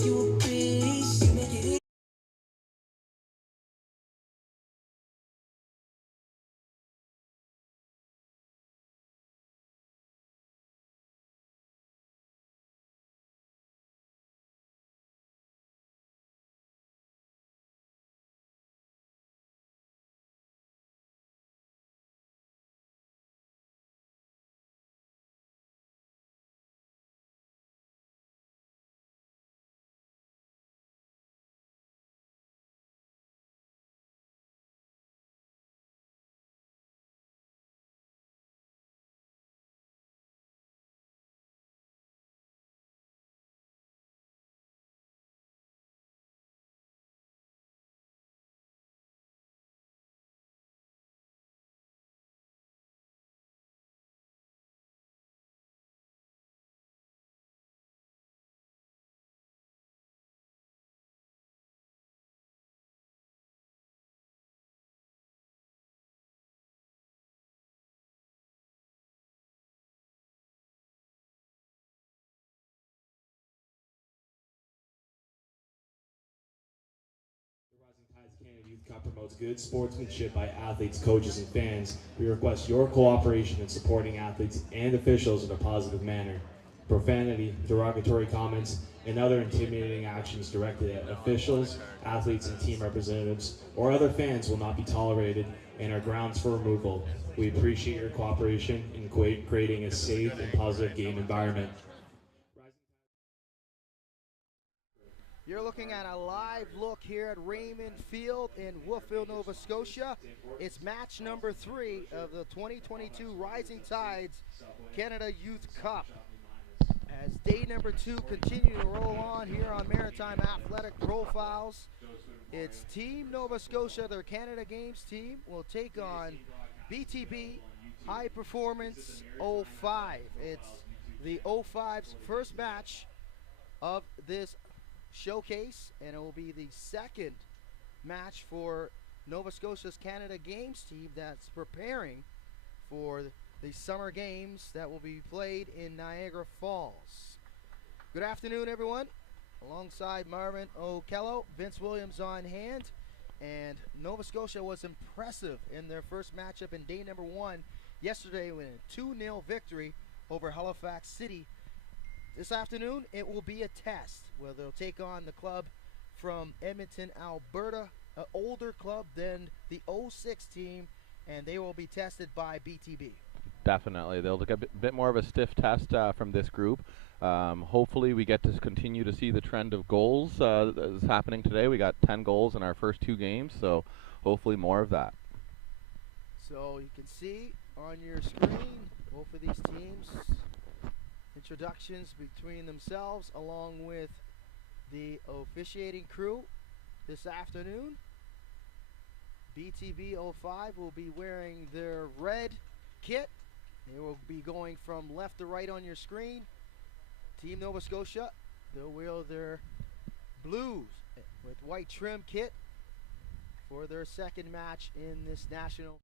You a beast, you make it. The Rising Tides Canada Youth Cup promotes good sportsmanship by athletes, coaches, and fans. We request your cooperation in supporting athletes and officials in a positive manner. Profanity, derogatory comments, and other intimidating actions directed at officials, athletes, and team representatives, or other fans will not be tolerated and are grounds for removal. We appreciate your cooperation in creating a safe and positive game environment. You're looking at a live look here at Raymond Field in Wolfville, Nova Scotia. It's match number 3 of the 2022 Rising Tides Canada Youth Cup. As day number 2 continue to roll on here on Maritime Athletic Profiles, it's Team Nova Scotia, their Canada Games team, will take on BTB High Performance 05. It's the 05's first match of this showcase, and it will be the second match for Nova Scotia's Canada Games team that's preparing for the summer games that will be played in Niagara Falls. Good afternoon, everyone. Alongside Marvin O'Kello, Vince Williams on hand, and Nova Scotia was impressive in their first matchup in day number 1 yesterday with a 2-0 victory over Halifax City. This afternoon, it will be a test where they'll take on the club from Edmonton, Alberta, an older club than the 06 team, and they will be tested by BTB. Definitely. They'll get a bit more of a stiff test from this group. Hopefully we get to continue to see the trend of goals that is happening today. We got 10 goals in our first 2 games, so hopefully more of that. So you can see on your screen both of these teams' introductions between themselves along with the officiating crew this afternoon. BTB 05 will be wearing their red kit. They will be going from left to right on your screen. Team Nova Scotia, they'll wear their blues with white trim kit for their second match in this national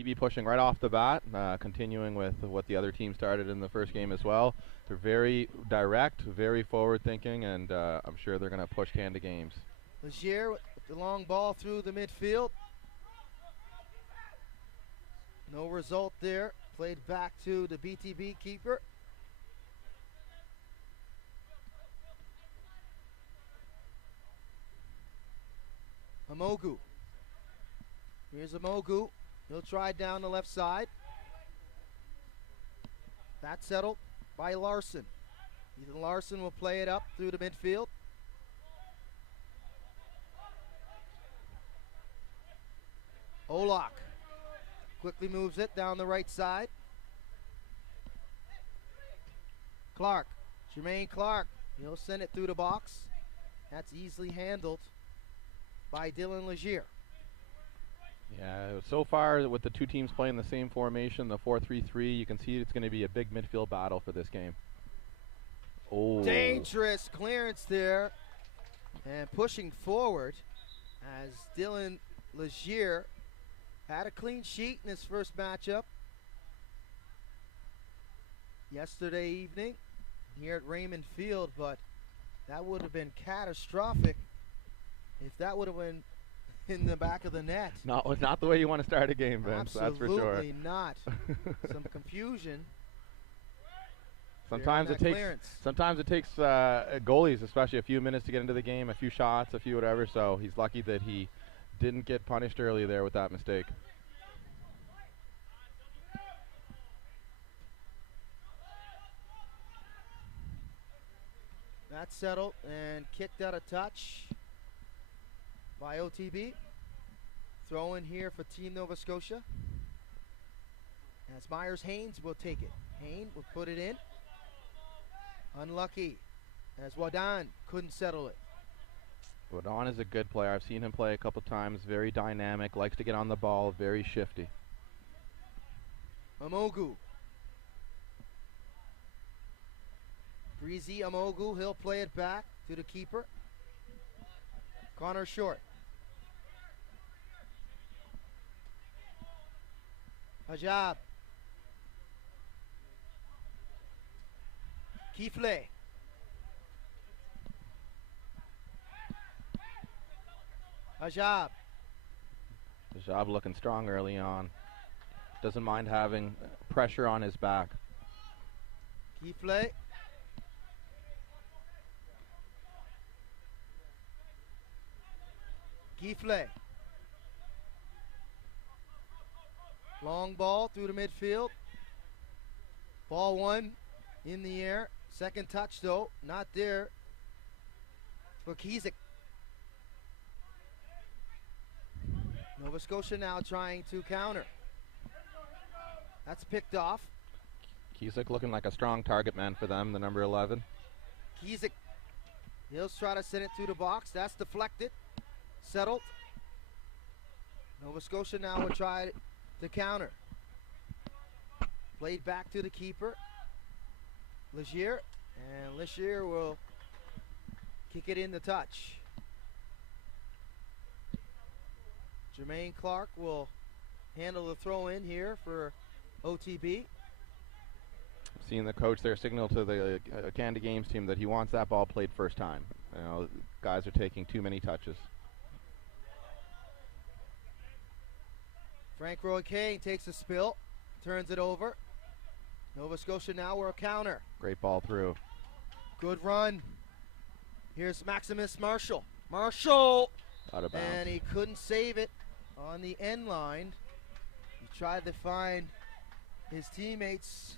BTB pushing right off the bat, continuing with what the other team started in the first game as well. They're very direct, very forward-thinking, and I'm sure they're going to push Canada games. Legier with the long ball through the midfield. No result there. Played back to the BTB keeper. Amogu. Here's Amogu. He'll try down the left side. That's settled by Larson. Ethan Larson will play it up through the midfield. Olak quickly moves it down the right side. Clark, Jermaine Clark, he'll send it through the box. That's easily handled by Dylan Legier. Yeah, so far with the two teams playing the same formation, the 4-3-3, you can see it's going to be a big midfield battle for this game. Oh. Dangerous clearance there. And pushing forward as Dylan Legier had a clean sheet in his first matchup yesterday evening here at Raymond Field, but that would have been catastrophic if that would have been in the back of the net. Not the way you want to start a game, Vince. That's for sure. Absolutely not. Some confusion. Sometimes it takes goalies, especially a few minutes to get into the game, a few shots, a few whatever. So he's lucky that he didn't get punished early there with that mistake. That's settled and kicked out of touch by OTB. Throw in here for Team Nova Scotia. As Myers-Haynes will take it. Haynes will put it in. Unlucky as Wadan couldn't settle it. Wadan is a good player. I've seen him play a couple times. Very dynamic, likes to get on the ball, very shifty. Amogu. Breezy Amogu, he'll play it back to the keeper. Connor Short. Hajab. Kifle. Hajab. Hajab looking strong early on. Doesn't mind having pressure on his back. Kifle. Kifle. Long ball through the midfield. Ball one in the air. Second touch though, not there for Kizik. Nova Scotia now trying to counter. That's picked off. Kizik looking like a strong target man for them, the number 11. Kizik, he'll try to send it through the box. That's deflected. Settled. Nova Scotia now will try to counter. Played back to the keeper. Legier, and Legier will kick it in the touch. Jermaine Clark will handle the throw in here for OTB. Seeing the coach there signal to the Canada Games team that he wants that ball played first time. You know, guys are taking too many touches. Frank Roy Kane takes a spill, turns it over. Nova Scotia now will counter. Great ball through. Good run. Here's Maximus Marshall. Marshall! Out of bounds. And he couldn't save it on the end line. He tried to find his teammates.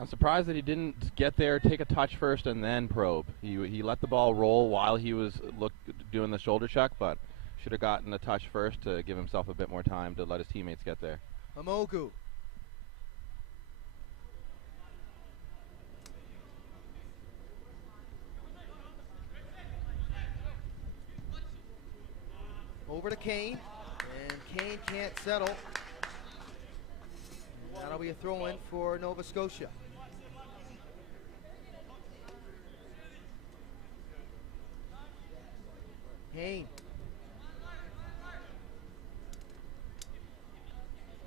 I'm surprised that he didn't get there, take a touch first, and then probe. He let the ball roll while he was doing the shoulder check, but should have gotten a touch first to give himself a bit more time to let his teammates get there. Amogu. Over to Kane, and Kane can't settle. And that'll be a throw-in for Nova Scotia. Kane.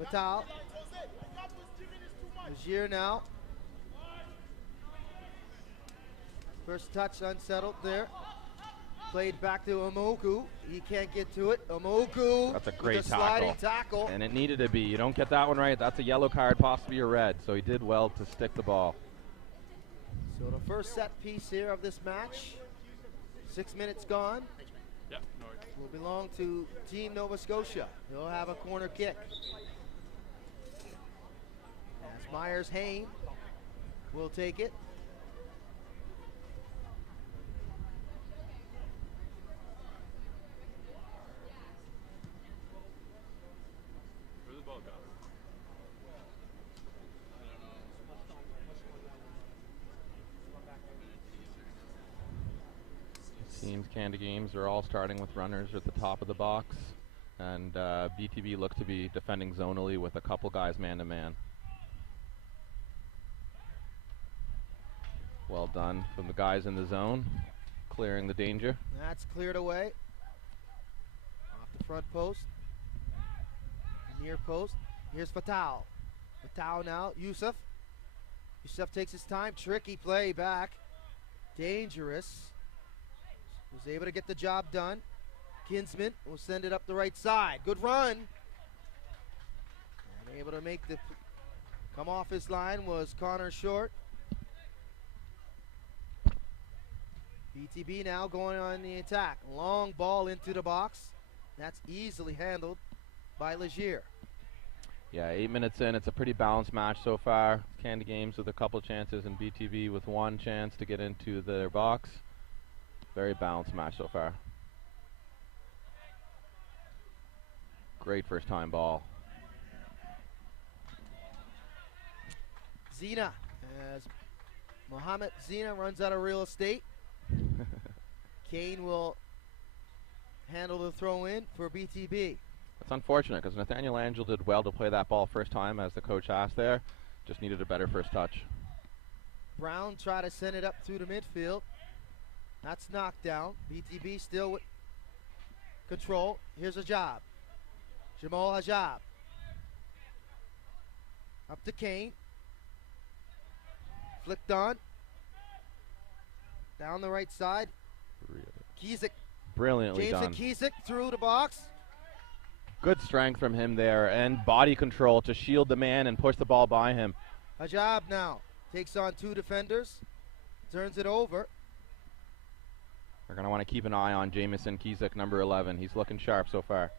Fatal. Lazier now. First touch unsettled there. Played back to Omogu. He can't get to it. Omogu. That's a great sliding tackle. And it needed to be. You don't get that one right, that's a yellow card, possibly a red. So he did well to stick the ball. So the first set piece here of this match. 6 minutes gone. Yep, no worries. Will belong to Team Nova Scotia. They'll have a corner kick. As Myers-Hain will take it. Where's the ball go? Teams Canada Games are all starting with runners at the top of the box, and BTB look to be defending zonally with a couple guys man-to-man. Well done from the guys in the zone, clearing the danger. That's cleared away. Off the front post. Near post. Here's Fatal. Fatal now. Yusuf. Yusuf takes his time. Tricky play back. Dangerous. Was able to get the job done. Kinsman will send it up the right side. Good run. And able to make the come off his line was Connor Short. BTB now going on the attack. Long ball into the box. That's easily handled by Lazier. Yeah, 8 minutes in, it's a pretty balanced match so far. Canada Games with a couple chances and BTB with one chance to get into their box. Very balanced match so far. Great first time ball. Zena, as Mohamed Zena runs out of real estate. Kane will handle the throw in for BTB. That's unfortunate because Nathaniel Angel did well to play that ball first time as the coach asked there. Just needed a better first touch. Brown tried to send it up through the midfield. That's knocked down. BTB still with control. Here's a job. Jamal Hajab. Up to Kane. Flicked on. Down the right side. Kiesik. Brilliantly Jameson done. Kiesik through the box. Good strength from him there and body control to shield the man and push the ball by him. Hajab now takes on two defenders. Turns it over. They're going to want to keep an eye on Jameson Kiesik, number 11. He's looking sharp so far.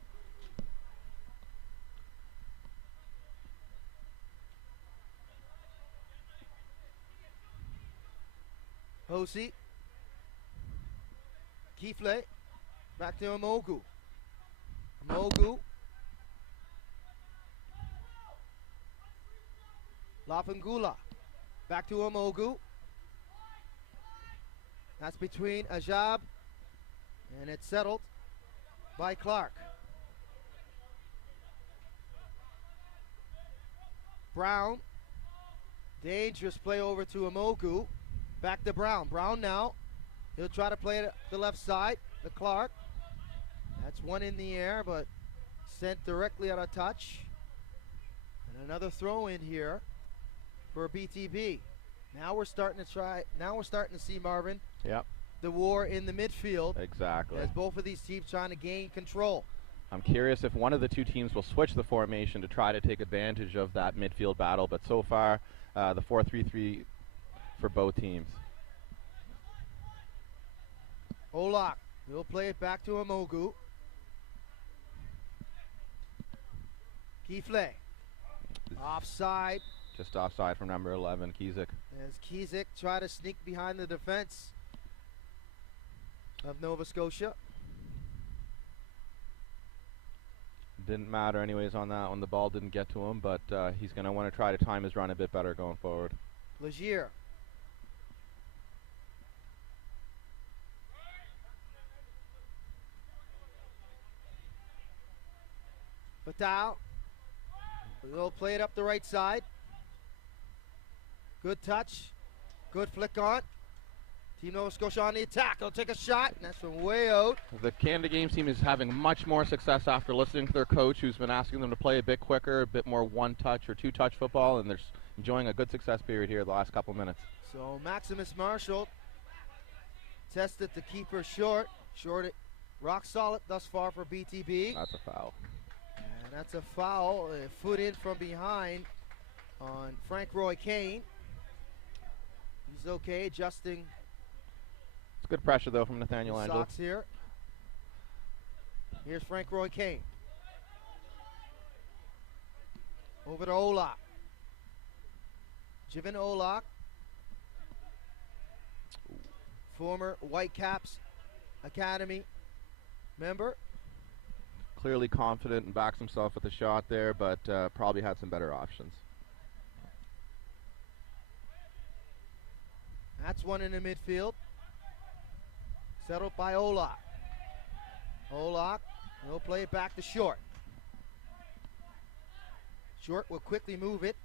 Hosi. Kifle. Back to Omogu. Omogu. Lafangula. Back to Omogu. That's between Ajab, and it's settled by Clark. Brown. Dangerous play over to Omogu. Back to Brown. Brown now. He'll try to play it up the left side to Clark. That's one in the air, but sent directly out of touch. And another throw in here for BTB. Now we're starting to see, Marvin. Yep. The war in the midfield. Exactly. As both of these teams trying to gain control. I'm curious if one of the two teams will switch the formation to try to take advantage of that midfield battle, but so far the 4-3-3 for both teams. Olak will play it back to Omogu. Kifle. Offside. Just offside from number 11, Kiesik. As Kiesik try to sneak behind the defense of Nova Scotia. Didn't matter anyways on that one. The ball didn't get to him, but he's going to want to try to time his run a bit better going forward. Lazier. Fatal. They'll play it up the right side. Good touch. Good flick on. Team Nova Scotia on the attack. They'll take a shot, and that's from way out. The Canada Games team is having much more success after listening to their coach, who's been asking them to play a bit quicker, a bit more one-touch or two-touch football, and they're enjoying a good success period here the last couple minutes. So Maximus Marshall tested the keeper short. Short, rock solid thus far for BTB. That's a foul. And that's a foul, foot in from behind on Frank Roy Kane. He's okay, adjusting It's good pressure, though, from Nathaniel the Angel. socks here. Here's Frank Roy Kane. Over to Olak. Jivan Olak, former Whitecaps Academy member. Clearly confident and backs himself with the shot there, but probably had some better options. That's one in the midfield. Settled by Olak. Olak, he'll play it back to Short. Short will quickly move it.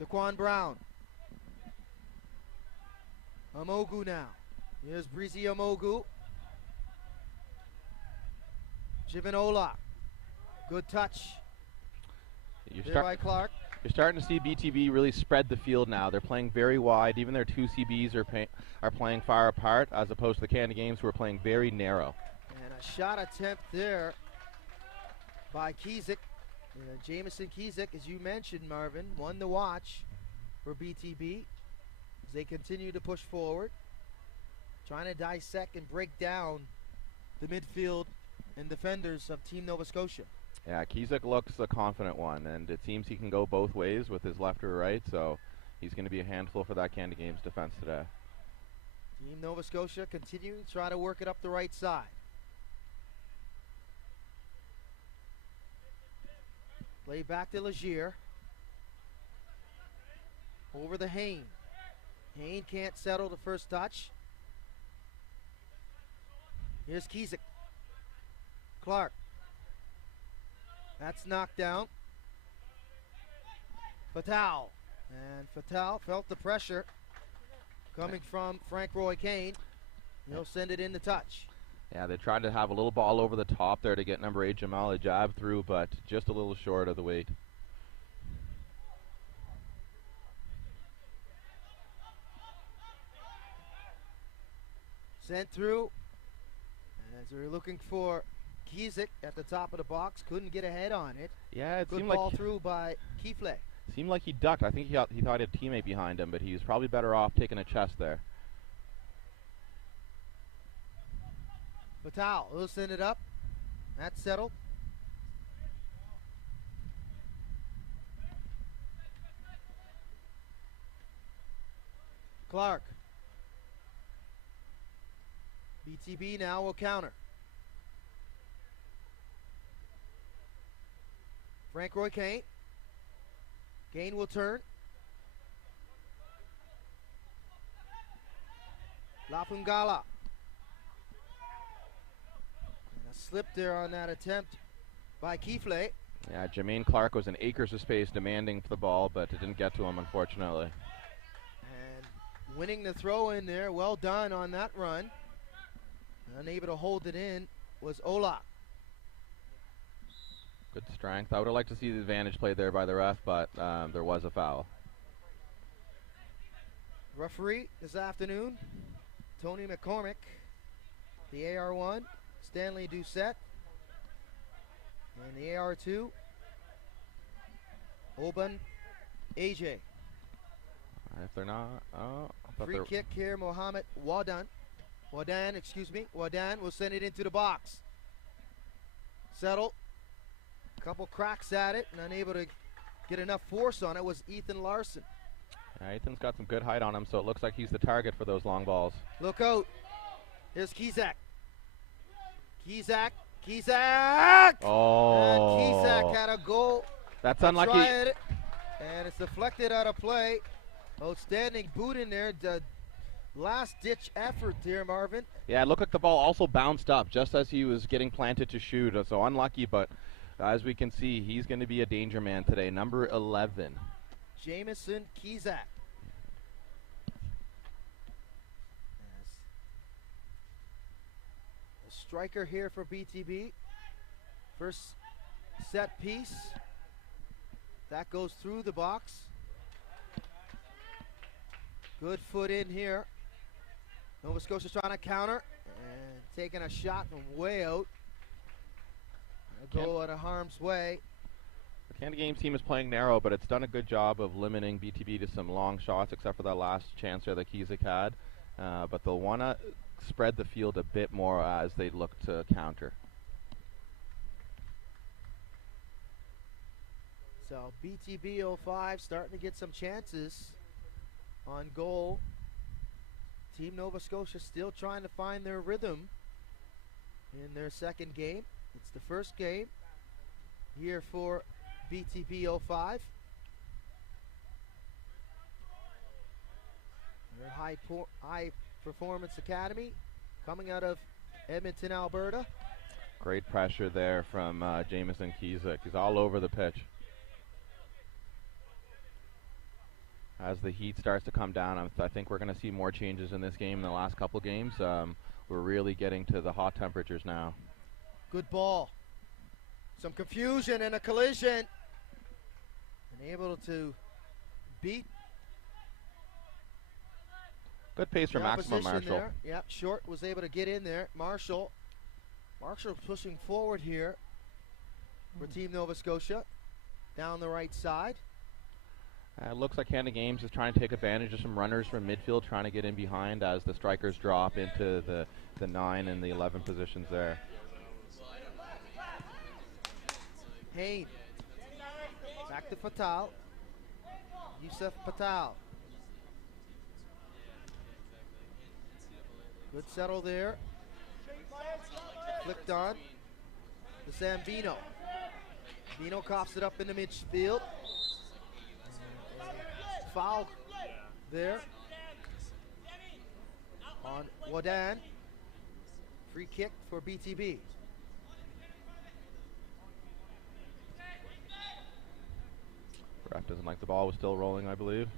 Daquan Brown. Amogu now. Here's Breezy Amogu. Jivan Olak. Good touch. There by Clark. You're starting to see BTB really spread the field now. They're playing very wide. Even their two CBs are playing far apart, as opposed to the Canada Games, who are playing very narrow. And a shot attempt there by Kizik. Jameson Kizik, as you mentioned, Marvin, one to watch for BTB as they continue to push forward, trying to dissect and break down the midfield and defenders of Team Nova Scotia. Yeah, Kizik looks a confident one, and it seems he can go both ways with his left or right, so he's going to be a handful for that Canada Games defense today. Team Nova Scotia continuing to try to work it up the right side. Play back to Legier. Over to Hain. Hain can't settle the first touch. Here's Kizik. Clark. That's knocked down. Fatal. And Fatal felt the pressure coming from Frank Roy Kane. He'll send it in the touch. Yeah, they tried to have a little ball over the top there to get number 8 Jamal a jab through, but just a little short of the weight. Sent through. As they're looking for Kizik at the top of the box, couldn't get a head on it. Yeah, it Good seemed ball like through by Kifle. seemed like he ducked. I think he thought he had a teammate behind him, but he was probably better off taking a chest there. Fatal, he'll send it up. That's settled. Clark. BTB now will counter. Frank Roy Kane. Kane will turn. Lafungala. And a slip there on that attempt by Kifle. Yeah, Jermaine Clark was in acres of space demanding the ball, but it didn't get to him, unfortunately. And winning the throw in there, well done on that run. Unable to hold it in was Olak. Good strength. I would have liked to see the advantage played there by the ref, but there was a foul. Referee this afternoon, Tony McCormick. The AR1, Stanley Doucette. And the AR2, Oban AJ. If they're not, Free kick here, Mohammed Wadan. Wadan will send it into the box. Settle. Couple cracks at it and unable to get enough force on it was Ethan Larson. Yeah, Ethan's got some good height on him, so it looks like he's the target for those long balls. Look out. Here's Kizak. Kizak. Oh. And Kizak had a goal. That's unlucky. And it's deflected out of play. Outstanding boot in there. The last ditch effort there, Marvin. Yeah, it looked like the ball also bounced up just as he was getting planted to shoot. So unlucky, but as we can see, he's going to be a danger man today. Number 11. Jameson Kizak. striker here for BTB. First set piece. That goes through the box. Good foot in here. Nova Scotia's trying to counter and taking a shot from way out. Go out of harm's way. The Canada Games team is playing narrow, but it's done a good job of limiting BTB to some long shots, except for that last chance there that Kizik had. But they'll want to spread the field a bit more as they look to counter. So BTB 05 starting to get some chances on goal. Team Nova Scotia still trying to find their rhythm in their second game. It's the first game here for BTB 05. Their high performance academy coming out of Edmonton, Alberta. Great pressure there from Jamison Kizik. He's all over the pitch. As the heat starts to come down, I think we're going to see more changes in this game in the last couple games. We're really getting to the hot temperatures now. Good ball. Some confusion and a collision. And able to beat. Good pace for Maximum Marshall. There. Yep, Short was able to get in there. Marshall pushing forward here for Team Nova Scotia. Down the right side. It looks like Canada Games is trying to take advantage of some runners from midfield, trying to get in behind as the strikers drop into the 9 and the 11 positions there. Hain. Back to Fatal. Yusuf Patal. Good settle there. Flicked on to Zambino. Bino coughs it up in the midfield. Foul there on Wadan. Free kick for BTB. Ref doesn't like the ball. Was still rolling, I believe.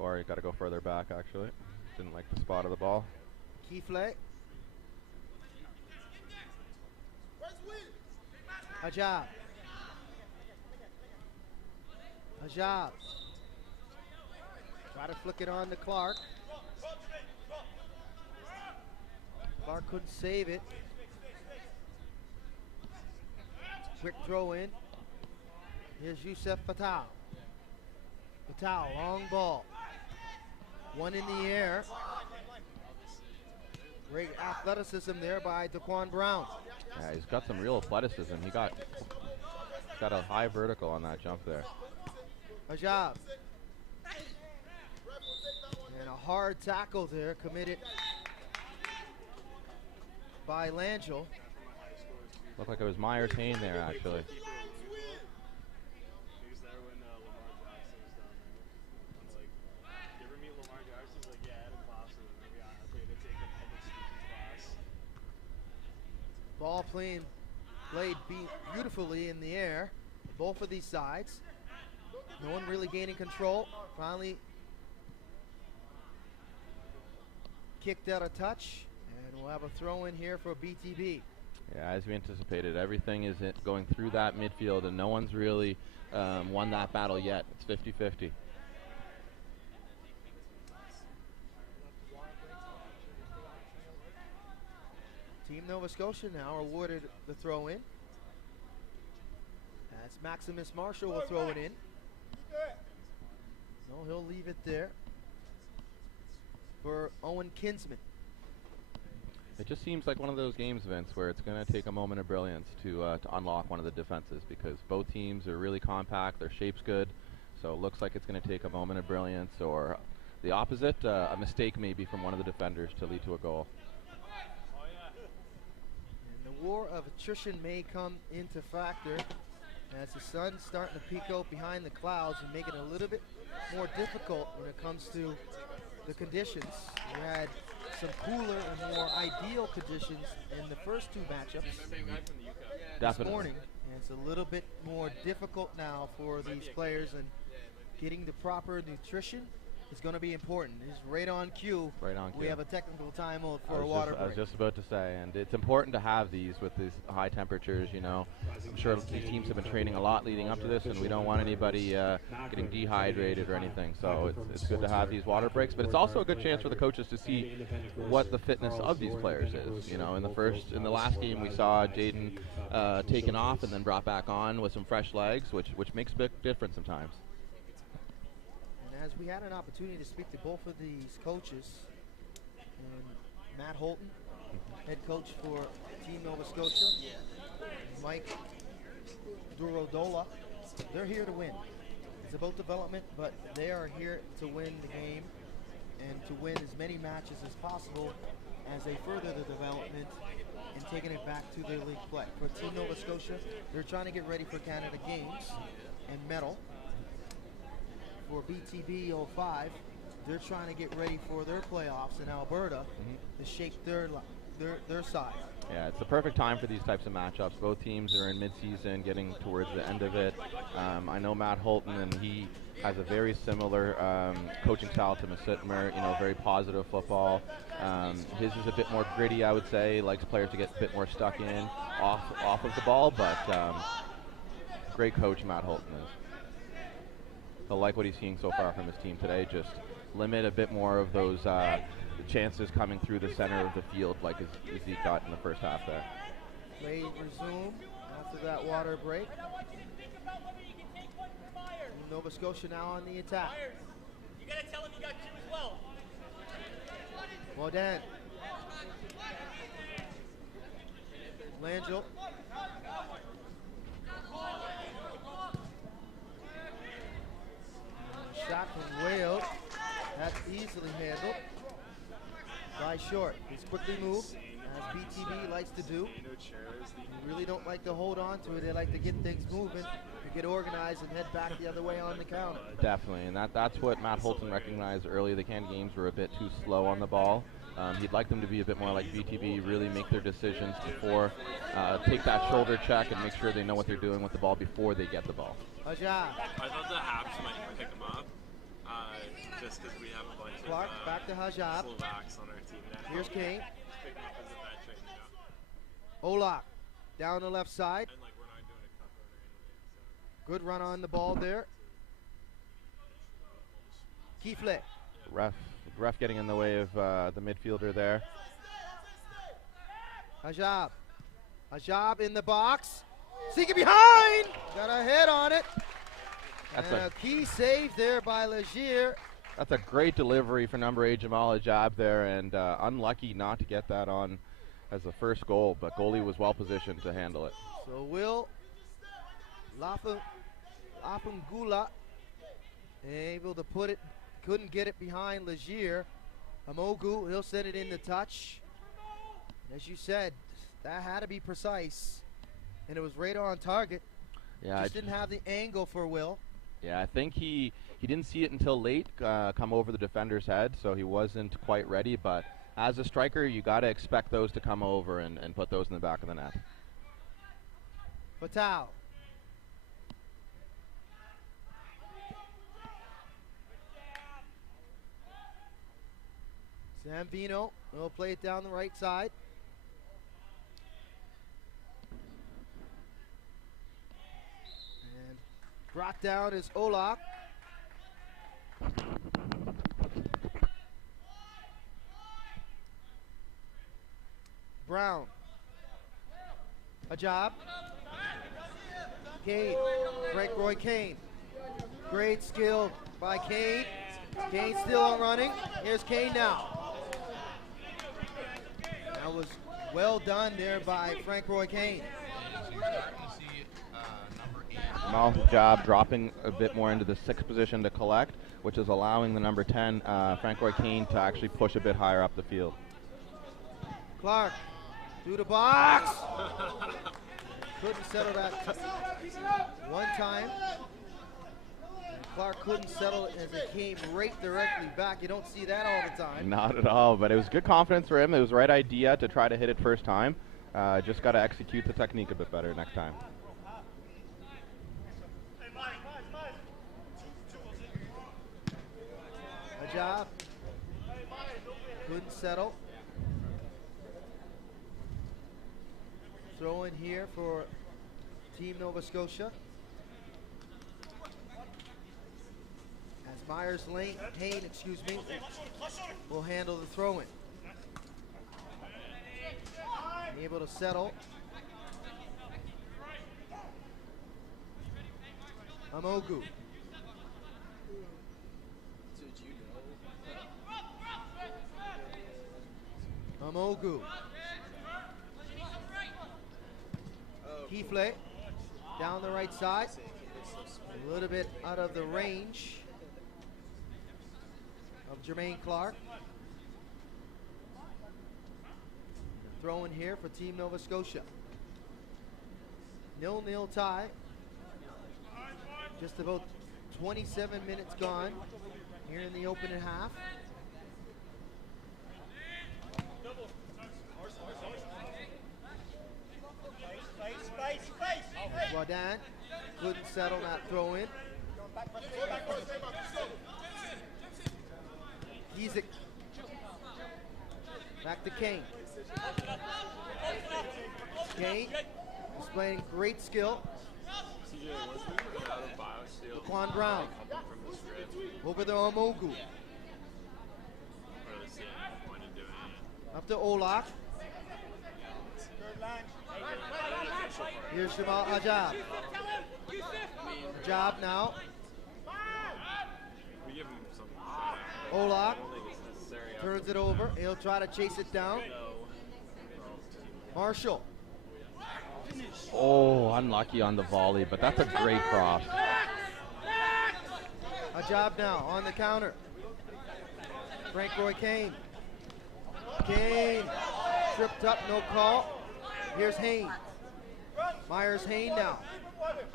Or you got to go further back, actually. Didn't like the spot of the ball. Kifle. Ajab. Ajab. Try to flick it on to Clark. Clark couldn't save it. Quick throw in. Here's Yusuf Fatal. Fatal, long ball. One in the air. Great athleticism there by Daquan Brown. Yeah, he's got some real athleticism. He got a high vertical on that jump there. Ajab. And a hard tackle there committed by Langell. Looked like it was Myers Hain there, actually. Ball played beautifully in the air, both of these sides. No one really gaining control. Finally kicked out a touch, and we'll have a throw in here for BTB. Yeah, as we anticipated, everything is going through that midfield, and no one's really won that battle yet. It's 50-50. Team Nova Scotia now awarded the throw in. As Maximus Marshall will throw it in. No, he'll leave it there for Owen Kinsman. It just seems like one of those games, Vince, where it's going to take a moment of brilliance to unlock one of the defenses, because both teams are really compact, their shape's good, so it looks like it's going to take a moment of brilliance, or the opposite, a mistake maybe from one of the defenders to lead to a goal. And the war of attrition may come into factor as the sun's starting to peek out behind the clouds and make it a little bit more difficult when it comes to the conditions. We had some cooler and more ideal conditions in the first two matchups this morning, and it's a little bit more difficult now for these players, and getting the proper nutrition is going to be important. It's right on cue. Right on cue. We have a technical timeout for a I water was break. just about to say, and it's important to have these with these high temperatures, you know. I'm sure these teams have been training a lot leading up to this, and we don't want anybody getting dehydrated or anything. So it's good to have these water breaks, but it's also a good chance for the coaches to see what the fitness of these players is. You know, in the last game, we saw Jaden taken off and then brought back on with some fresh legs, which makes a big difference sometimes. And as we had an opportunity to speak to both of these coaches, and Matt Holton, head coach for Team Nova Scotia, Mike Durodola, they're here to win. It's about development, but they are here to win the game and to win as many matches as possible as they further the development and taking it back to their league play. For Team Nova Scotia, they're trying to get ready for Canada Games and medal. For BTB 05, they're trying to get ready for their playoffs in Alberta to shake their side. Yeah, it's the perfect time for these types of matchups. Both teams are in mid-season, getting towards the end of it. I know Matt Holton, and he has a very similar coaching style to Masitmer, you know, very positive football. His is a bit more gritty, I would say, likes players to get a bit more stuck in, off of the ball, but great coach Matt Holton is. I like what he's seeing so far from his team today, just limit a bit more of those chances coming through the center of the field like as he got in the first half there. Play resume after that water break. Nova Scotia now on the attack. You gotta tell him you got two as well. Modan. Langell. Shot from way out. That's easily handled by Short. He's quickly moved, as BTB likes to do. They really don't like to hold on to it. They like to get things moving, to get organized and head back the other way on the counter. Definitely, and that's what Matt Holton recognized early. The Canada Games were a bit too slow on the ball. He'd like them to be a bit more like BTB, really make their decisions before, take that shoulder check and make sure they know what they're doing with the ball before they get the ball. A job. I thought the Habs might pick him up, just because we have a bunch Clark of back to Hajab. Slovaks on our team now. Here's Kane. Pick him up as a bench right now. Olak down the left side. And like we're not doing a cup run or anything, so. Good run on the ball there. Keefle. Ref getting in the way of the midfielder there. Hajab. Hajab in the box. Seeking behind. Got a head on it. That's and a key save there by Legier. That's a great delivery for number 8 Jamal Hajab there, and unlucky not to get that on as the first goal, but goalie was well positioned to handle it. So Will Lafungula able to put it, couldn't get it behind Legier. Amogu, he'll send it in the touch. As you said, that had to be precise, and it was right on target. Yeah, just didn't have the angle for Will. Yeah, I think he didn't see it until late, come over the defender's head, so he wasn't quite ready, but as a striker, you got to expect those to come over and put those in the back of the net. Fatal. Zambino will play it down the right side. And brought down is Olak. Brown. A job. Kane. Frank Roy Kane. Great skill by Kane. Kane still running. Here's Kane now. That was well done there by Frank Roy Kane. Jamal Hajab dropping a bit more into the 6th position to collect, which is allowing the number 10, Frank Roy Kane, to actually push a bit higher up the field. Clark through the box. Couldn't settle that one time. Clark couldn't settle it as it came right directly back. You don't see that all the time. Not at all, but it was good confidence for him. It was the right idea to try to hit it first time. Just got to execute the technique a bit better next time. job. Couldn't settle. Throw in here for Team Nova Scotia. As Hayne, will handle the throw-in. Able to settle. Amogu. Amogu. Kifle down the right side. A little bit out of the range of Jermaine Clark. Throw in here for Team Nova Scotia. 0-0 tie. Just about 27 minutes gone here in the opening half. Guadan couldn't settle that throw in. Gizik. Back to Kane. Kane displaying great skill. Laquan Brown. Over to Omogu. Up to Olak. Here's Jamal Ajab. Ajab now. Olak turns it over. He'll try to chase it down. Marshall. Oh, unlucky on the volley, but that's a great cross. Ajab now on the counter. Frank Roy Kane. Kane tripped up, no call. Here's Hayne. Myers Hayne now.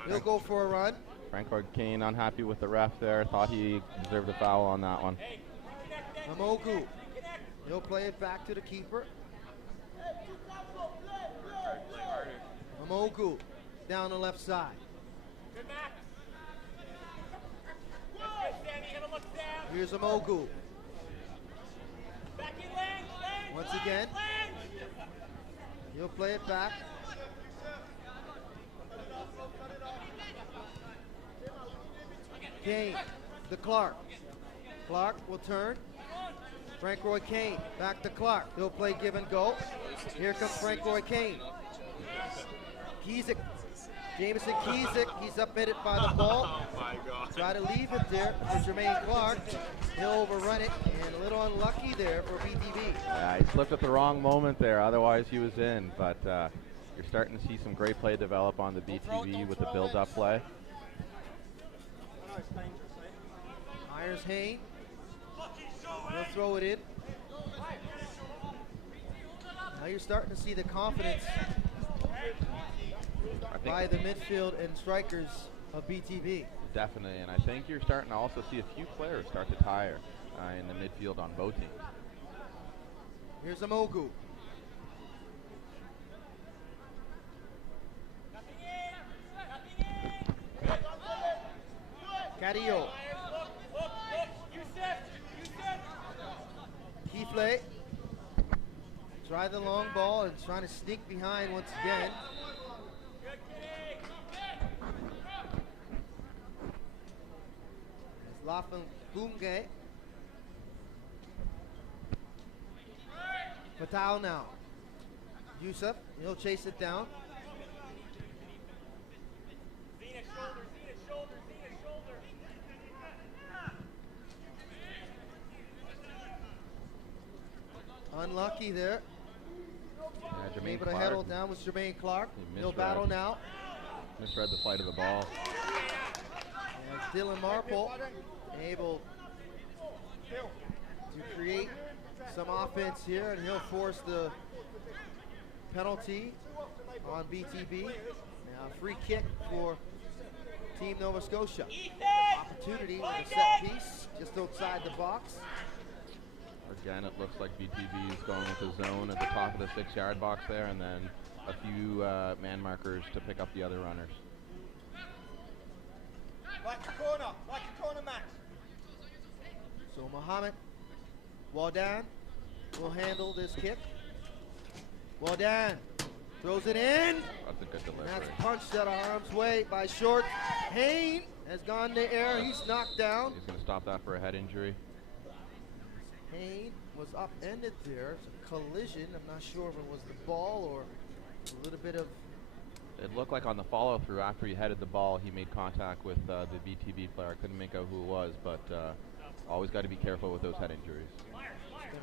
He'll go for a run. Frank Kane unhappy with the ref there. Thought he deserved a foul on that one. Amogu. He'll play it back to the keeper. Amogu down the left side. Here's Amogu. Once again. He'll play it back. Kane to Clark. Clark will turn. Frank Roy Kane back to Clark. He'll play give and go. Here comes Frank Roy Kane. Kizik. Jameson Kizik. He's upended by the ball. Oh my God. Try to leave it there for Jermaine Clark. He'll overrun it, and a little unlucky there for BTB. Yeah, he slipped at the wrong moment there. Otherwise, he was in. But you're starting to see some great play develop on the BTB with the build-up play. Myers Hayne. He'll throw it in. Now you're starting to see the confidence by the midfield and strikers of BTB. Definitely, and I think you're starting to also see a few players start to tire in the midfield on both teams. Here's Amogu. Cadillo. Kifle. Try the long ball and trying to sneak behind once again. Lafangunge. Patal now. Yusuf, he'll chase it down. Unlucky there. Yeah, Able to head it down with Jermaine Clark. He'll battle now. Misread the flight of the ball. And Dylan Marple able to create some offense here, and he'll force the penalty on BTB. Now a free kick for Team Nova Scotia. Opportunity with a set piece just outside the box. Again, it looks like BTB is going with the zone at the top of the 6-yard box there, and then a few man markers to pick up the other runners. Like a corner, Max. So Mohammed Waldan will handle this kick. Waldan throws it in. That's a good And delivery. that's punched out of harm's way by Short. Hain has gone to air. He's knocked down. He's going to stop that for a head injury. Hain was upended there. It's a collision. I'm not sure if it was the ball or a little bit of. It looked like on the follow-through after he headed the ball, he made contact with the BTB player. I couldn't make out who it was, but always got to be careful with those head injuries. Going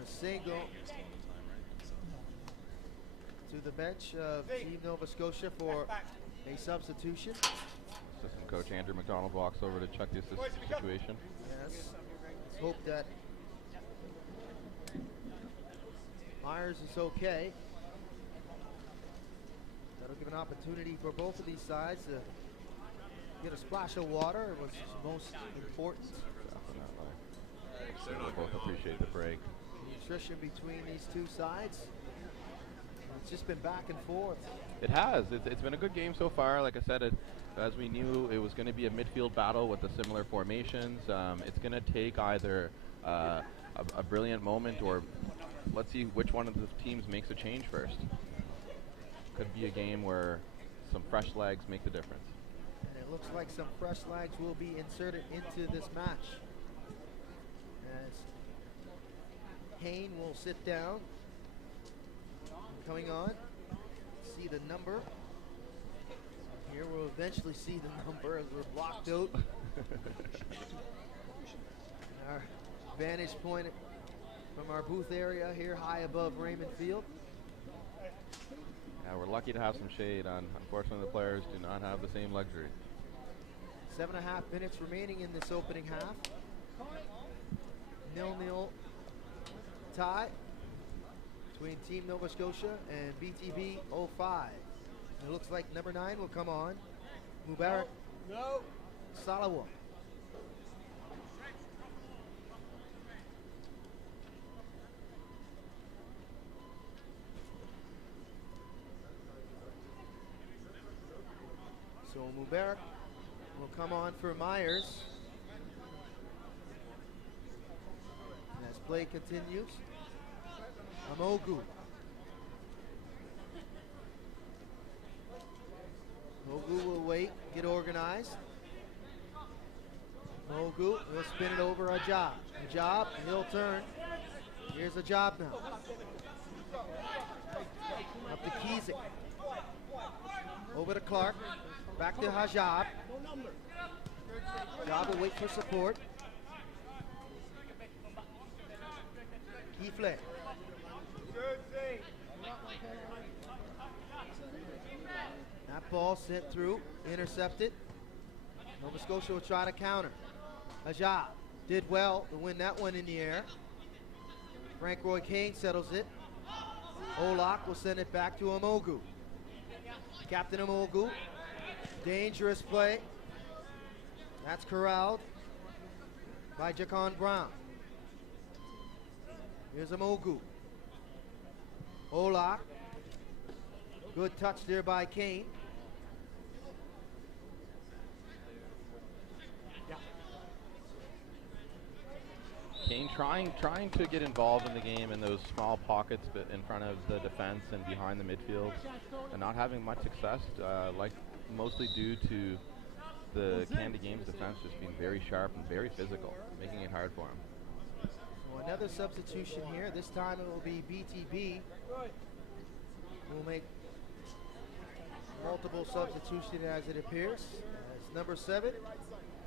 to single to the bench of Team Nova Scotia for a substitution. Assistant coach Andrew McDonald walks over to check the situation. Yes. Let's hope that Myers is okay. That'll give an opportunity for both of these sides to get a splash of water. It was most important. Definitely. We both appreciate the break. Nutrition between these two sides. It's just been back and forth. It has. It's been a good game so far. Like I said, as we knew, it was going to be a midfield battle with the similar formations. It's going to take either a brilliant moment or let's see which one of the teams makes a change first. Could be a game where some fresh legs make the difference. And it looks like some fresh legs will be inserted into this match. As Hain will sit down. Coming on, see the number. Here we'll eventually see the number as we're blocked out. Our vantage point from our booth area here high above Raymond Field. Yeah, we're lucky to have some shade on. Unfortunately, the players do not have the same luxury. 7.5 minutes remaining in this opening half. 0-0 tie between Team Nova Scotia and BTB 05. It looks like number 9 will come on. Mubarak Salawa. So Mubarak will come on for Myers. And as play continues, Amogu. Mogu will wait, get organized. Mogu will spin it over Ajab. Ajab, he'll turn. Here's Ajab now. Up to Kizik. Over to Clark. Back to Ajab. Ajab will wait for support. Kifle. That ball sent through, intercepted. Nova Scotia will try to counter. Ajab did well to win that one in the air. Frank Roy Kane settles it. Olak will send it back to Amogu. Captain Amogu. Dangerous play. That's corralled by Jacon Brown. Here's Amogu. Olak. Good touch there by Kane. Kane trying to get involved in the game in those small pockets in front of the defense and behind the midfield, and not having much success, like mostly due to the Canada Games defense just being very sharp and very physical, making it hard for him. So another substitution here. This time it will be BTB. We'll make multiple substitution as it appears. As number 7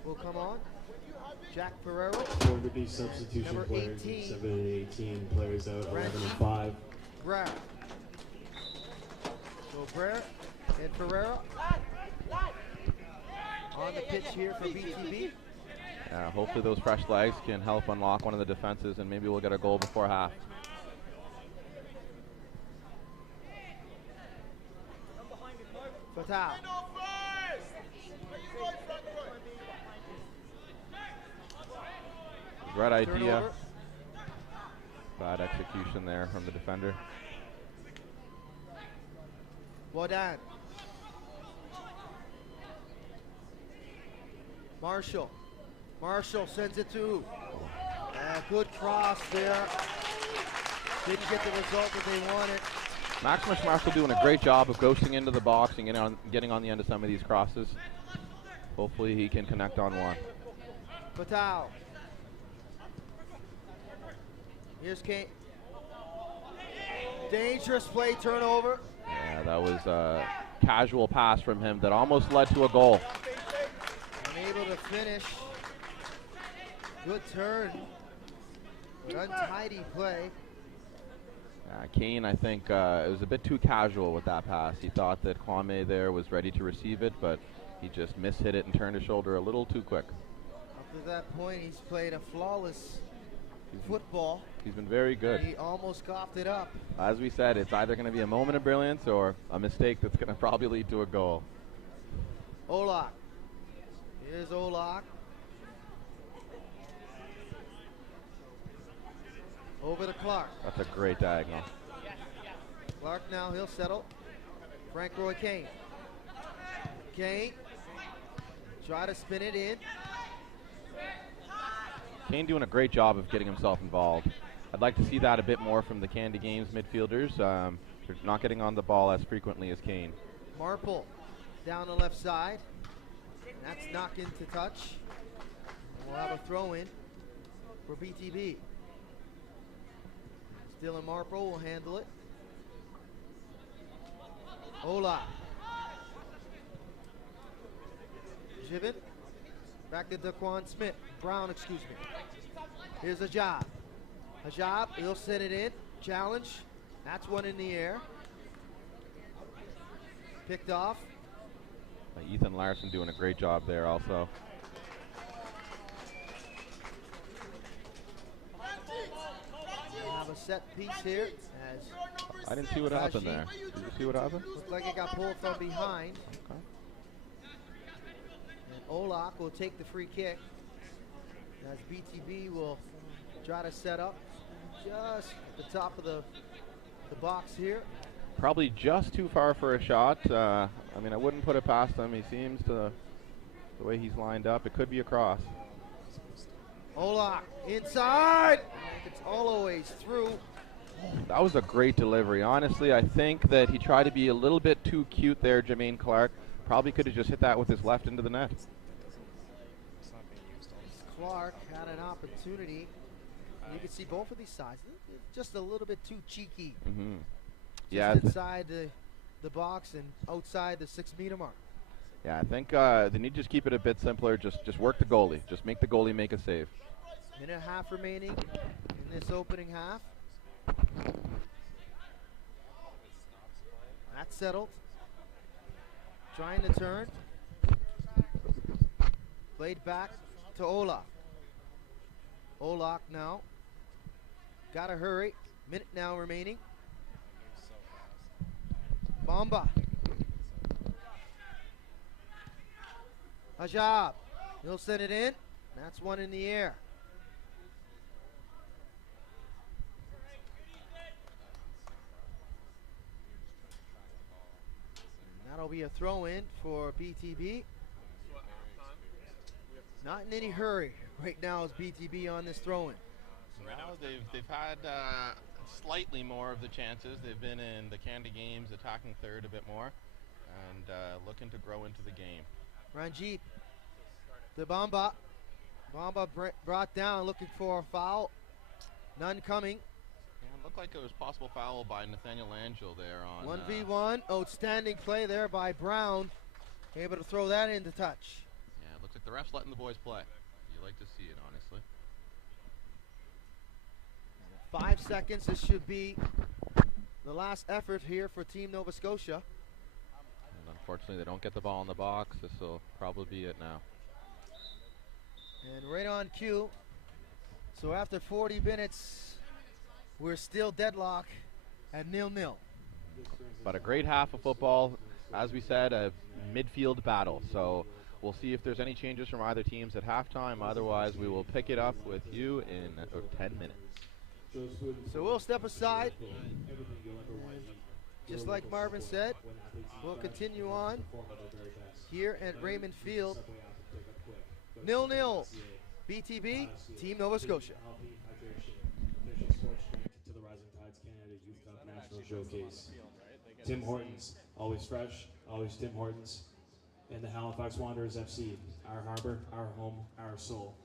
will come on. Jack Ferrero. Going to be substitution Number players. 18. 7 and 18 players out. 11 and 5. Brer. So Brer and Ferrero on the pitch here for BTB. Hopefully those fresh legs can help unlock one of the defenses, and maybe we'll get a goal before half. Fatal. Right idea. Turnover. Bad execution there from the defender. Wadan. Marshall. Marshall sends it to. Good cross there. Didn't get the result that they wanted. Maximus Marshall doing a great job of ghosting into the box and getting on the end of some of these crosses. Hopefully he can connect on one. Patau. Here's Kane. Dangerous play, turnover. Yeah, that was a casual pass from him that almost led to a goal. Unable to finish. Good turn. But untidy play. Kane, I think, it was a bit too casual with that pass. He thought that Kwame there was ready to receive it, but he just mishit it and turned his shoulder a little too quick. Up to that point, he's played a flawless football. He's been very good. He almost coughed it up. As we said, it's either going to be a moment of brilliance or a mistake that's going to probably lead to a goal. Olak. Here's Olak. Over to Clark. That's a great diagonal. Clark now, he'll settle. Frank Roy Kane. Kane. Try to spin it in. Kane doing a great job of getting himself involved. I'd like to see that a bit more from the Canada Games midfielders. They're not getting on the ball as frequently as Kane. Marple down the left side. That's knocked into touch. We'll have a throw in for BTB. Dylan Marple will handle it. Ola. Jibin. Back to Daquan Smith. Brown, excuse me. Here's Ajab. Ajab, he'll set it in. Challenge. That's one in the air. Picked off. Ethan Larson doing a great job there also. We'll have a set piece here. As I didn't see what happened there. Did you see what happened? looked like it got pulled from behind. Okay. And Olak will take the free kick. As BTB will try to set up just at the top of the box here. Probably just too far for a shot. I mean, I wouldn't put it past him. He seems to, the way he's lined up, it could be a cross. Olak inside. It's always through. That was a great delivery. Honestly, I think that he tried to be a little bit too cute there, Jermaine Clark. Probably could have just hit that with his left into the net. Clark had an opportunity. You can see both of these sides. Just a little bit too cheeky. Mm-hmm. Just Yeah. inside the box and outside the 6 meter mark. Yeah, I think they need to just keep it a bit simpler. Just work the goalie. Just make the goalie make a save. Minute and a half remaining in this opening half. That's settled. Trying to turn. Played back to Olak. Olak now. Gotta hurry. Minute now remaining. Bomba. Ajab. He'll set it in. That's one in the air. And that'll be a throw in for BTB. Not in any hurry right now is BTB on this throw in. Well, they've had slightly more of the chances. They've been in the Canada Games attacking third a bit more and looking to grow into the game. Ranjit to Bamba. Bamba brought down looking for a foul. None coming. Yeah, it looked like it was possible foul by Nathaniel Angel there on 1v1. Outstanding play there by Brown. Able to throw that into touch. Yeah, it looks like the ref's letting the boys play. You like to see it, honestly. 5 seconds. This should be the last effort here for Team Nova Scotia. And unfortunately, they don't get the ball in the box. This will probably be it now. And right on cue. So after 40 minutes, we're still deadlock at 0-0. But a great half of football. As we said, a midfield battle. So we'll see if there's any changes from either teams at halftime. Otherwise, we will pick it up with you in 10 minutes. So we'll step aside. Just like Marvin said, we'll continue on here at Raymond Field. 0-0 BTB, Honestly, Team Nova Scotia. healthy hydration, official sports drink to the Rising Tides Canada Youth Cup National Showcase. Tim Hortons, always fresh, always Tim Hortons. And the Halifax Wanderers FC, our harbor, our home, our soul.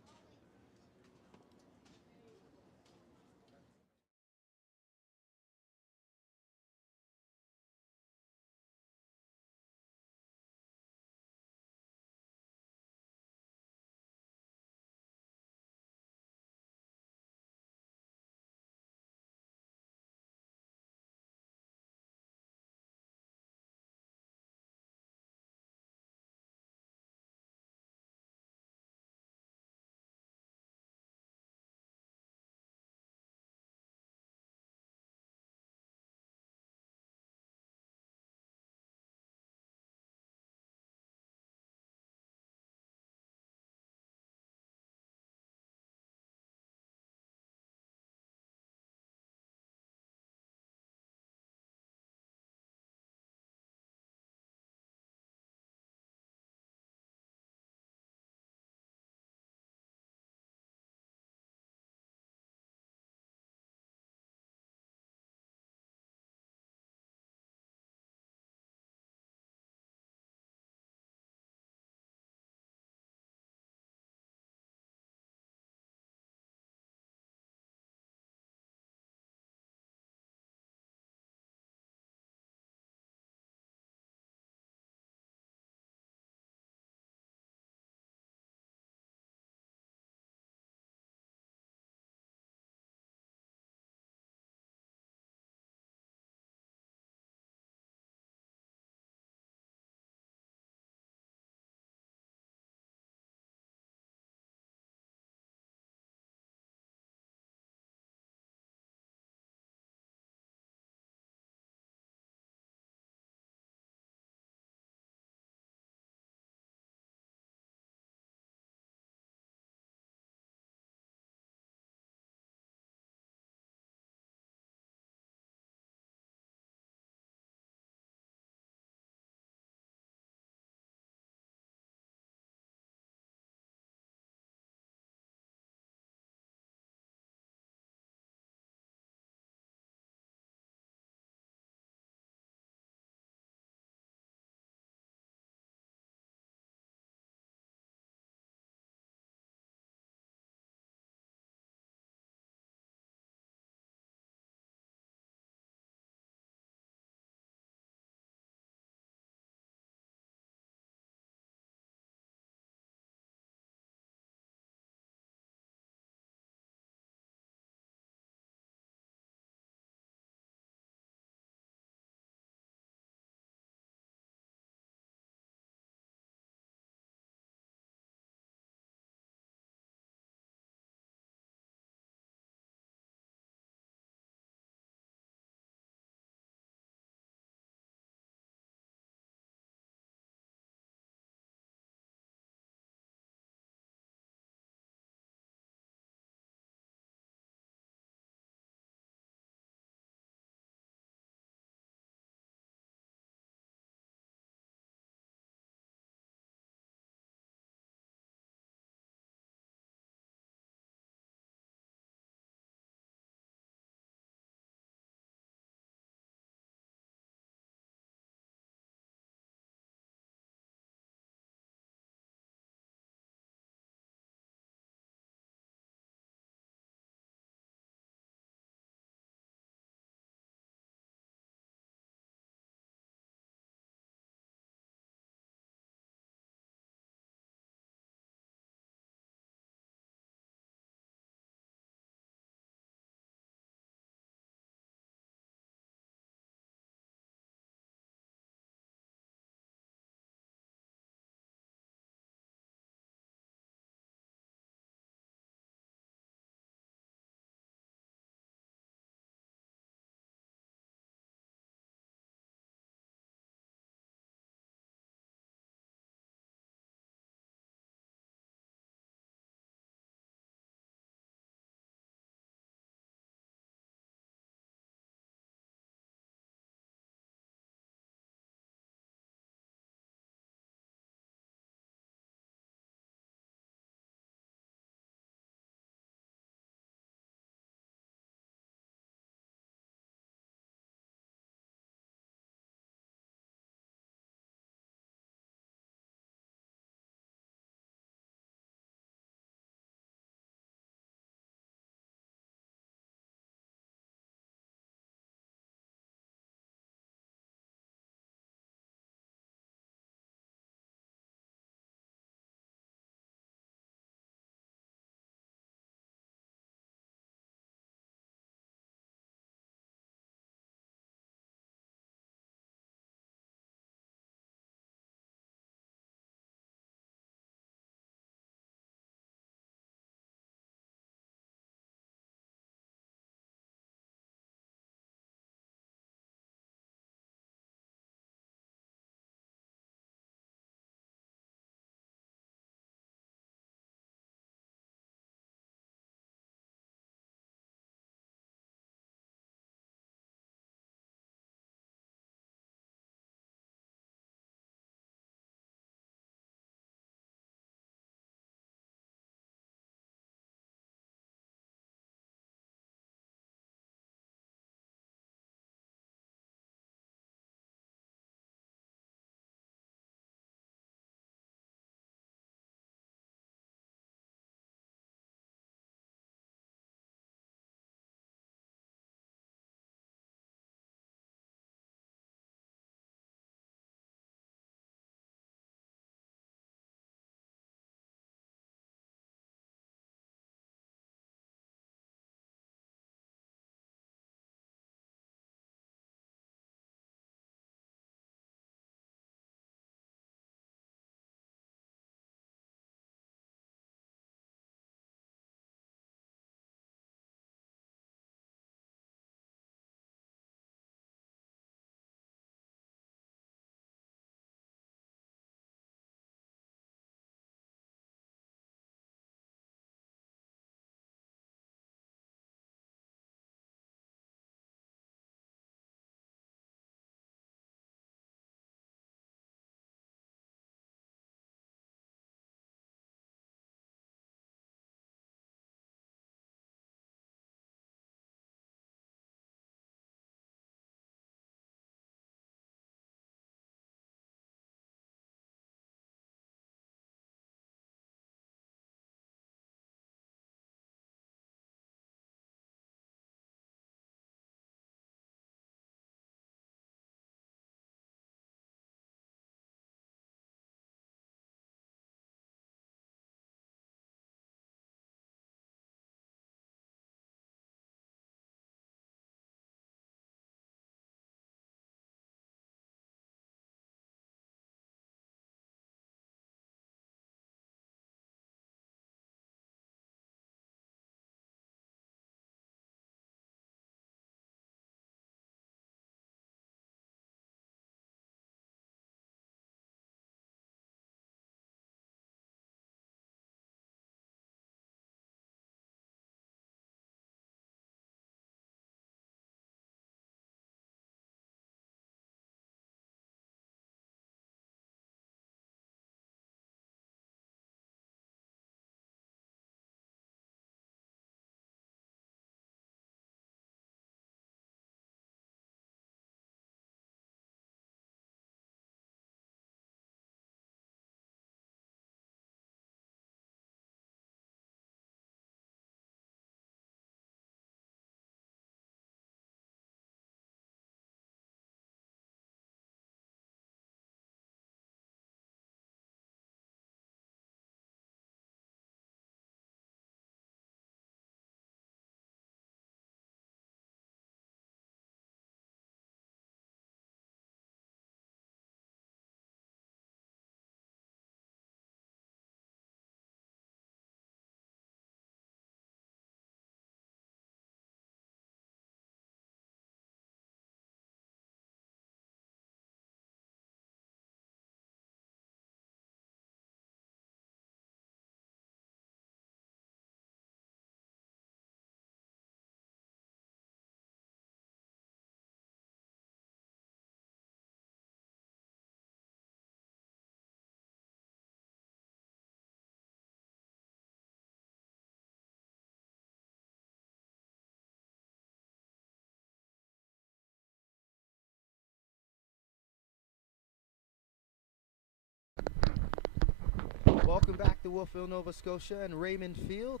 Welcome back to Wolfville, Nova Scotia and Raymond Field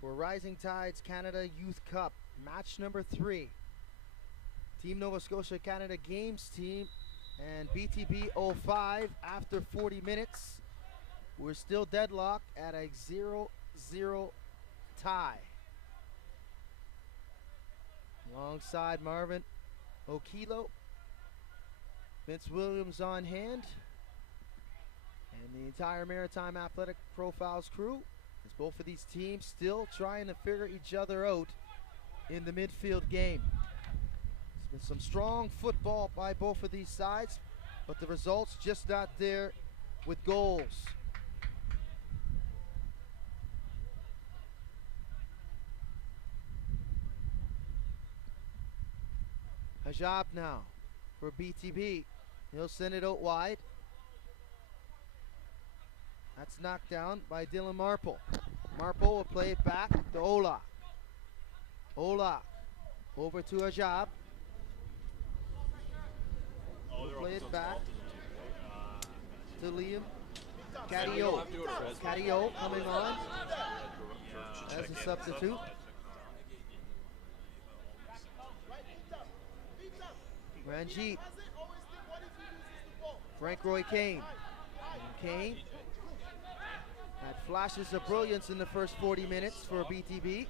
for Rising Tides Canada Youth Cup, match number 3. Team Nova Scotia Canada Games team and BTB 05 after 40 minutes. We're still deadlocked at a 0-0 tie. Alongside Marvin Okilo, Vince Williams on hand, and the entire Maritime Athletic Profiles crew, as both of these teams still trying to figure each other out in the midfield game. There's been some strong football by both of these sides, but the results just not there with goals. Hajab now for BTB. He'll send it out wide. That's knocked down by Dylan Marple. Marple will play it back to Ola. Ola over to Hajab. We'll play it back to Liam. Cadio. Cadio coming on as a substitute. Ranjit. Frank Roy Kane. And Kane had flashes of brilliance in the first 40 minutes for BTB,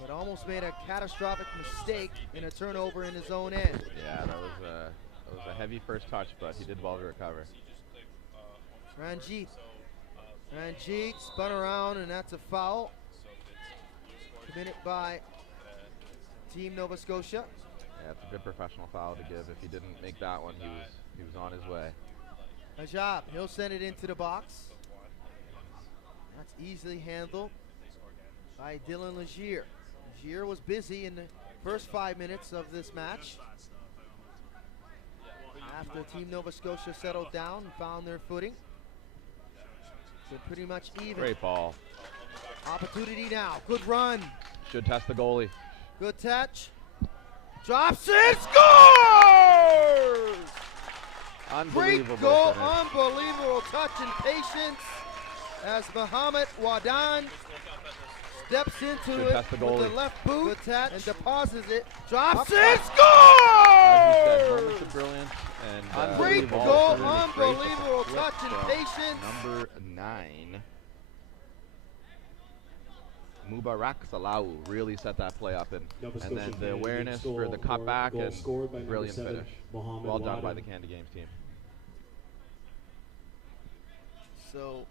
but almost made a catastrophic mistake in a turnover in his own end. Yeah, that was a heavy first touch, but he did well to recover. Ranjit. Ranjit spun around, and that's a foul committed by Team Nova Scotia. Yeah, it's a good professional foul to give. If he didn't make that one, he was on his way. Hajab, he'll send it into the box. That's easily handled by Dylan Legier. Legier was busy in the first 5 minutes of this match. After Team Nova Scotia settled down and found their footing. So pretty much even. Great ball. Opportunity now, good run. Should test the goalie. Good touch. Drops it, scores! Unbelievable. Great goal, finish. unbelievable touch and patience as Mohamed Wadan steps into Should it test the with the goalie. left boot and deposits it. Drops it, As you said, scores! moments of brilliance and Great ball goal, through and great unbelievable flip touch and from patience. Number 9. Mubarak Salau really set that play up, and Nova then Scotia the Canada awareness Games for the cutback goal and scored by number brilliant 7, finish. Mohamed Well done by Wadan. the Canada Games team. So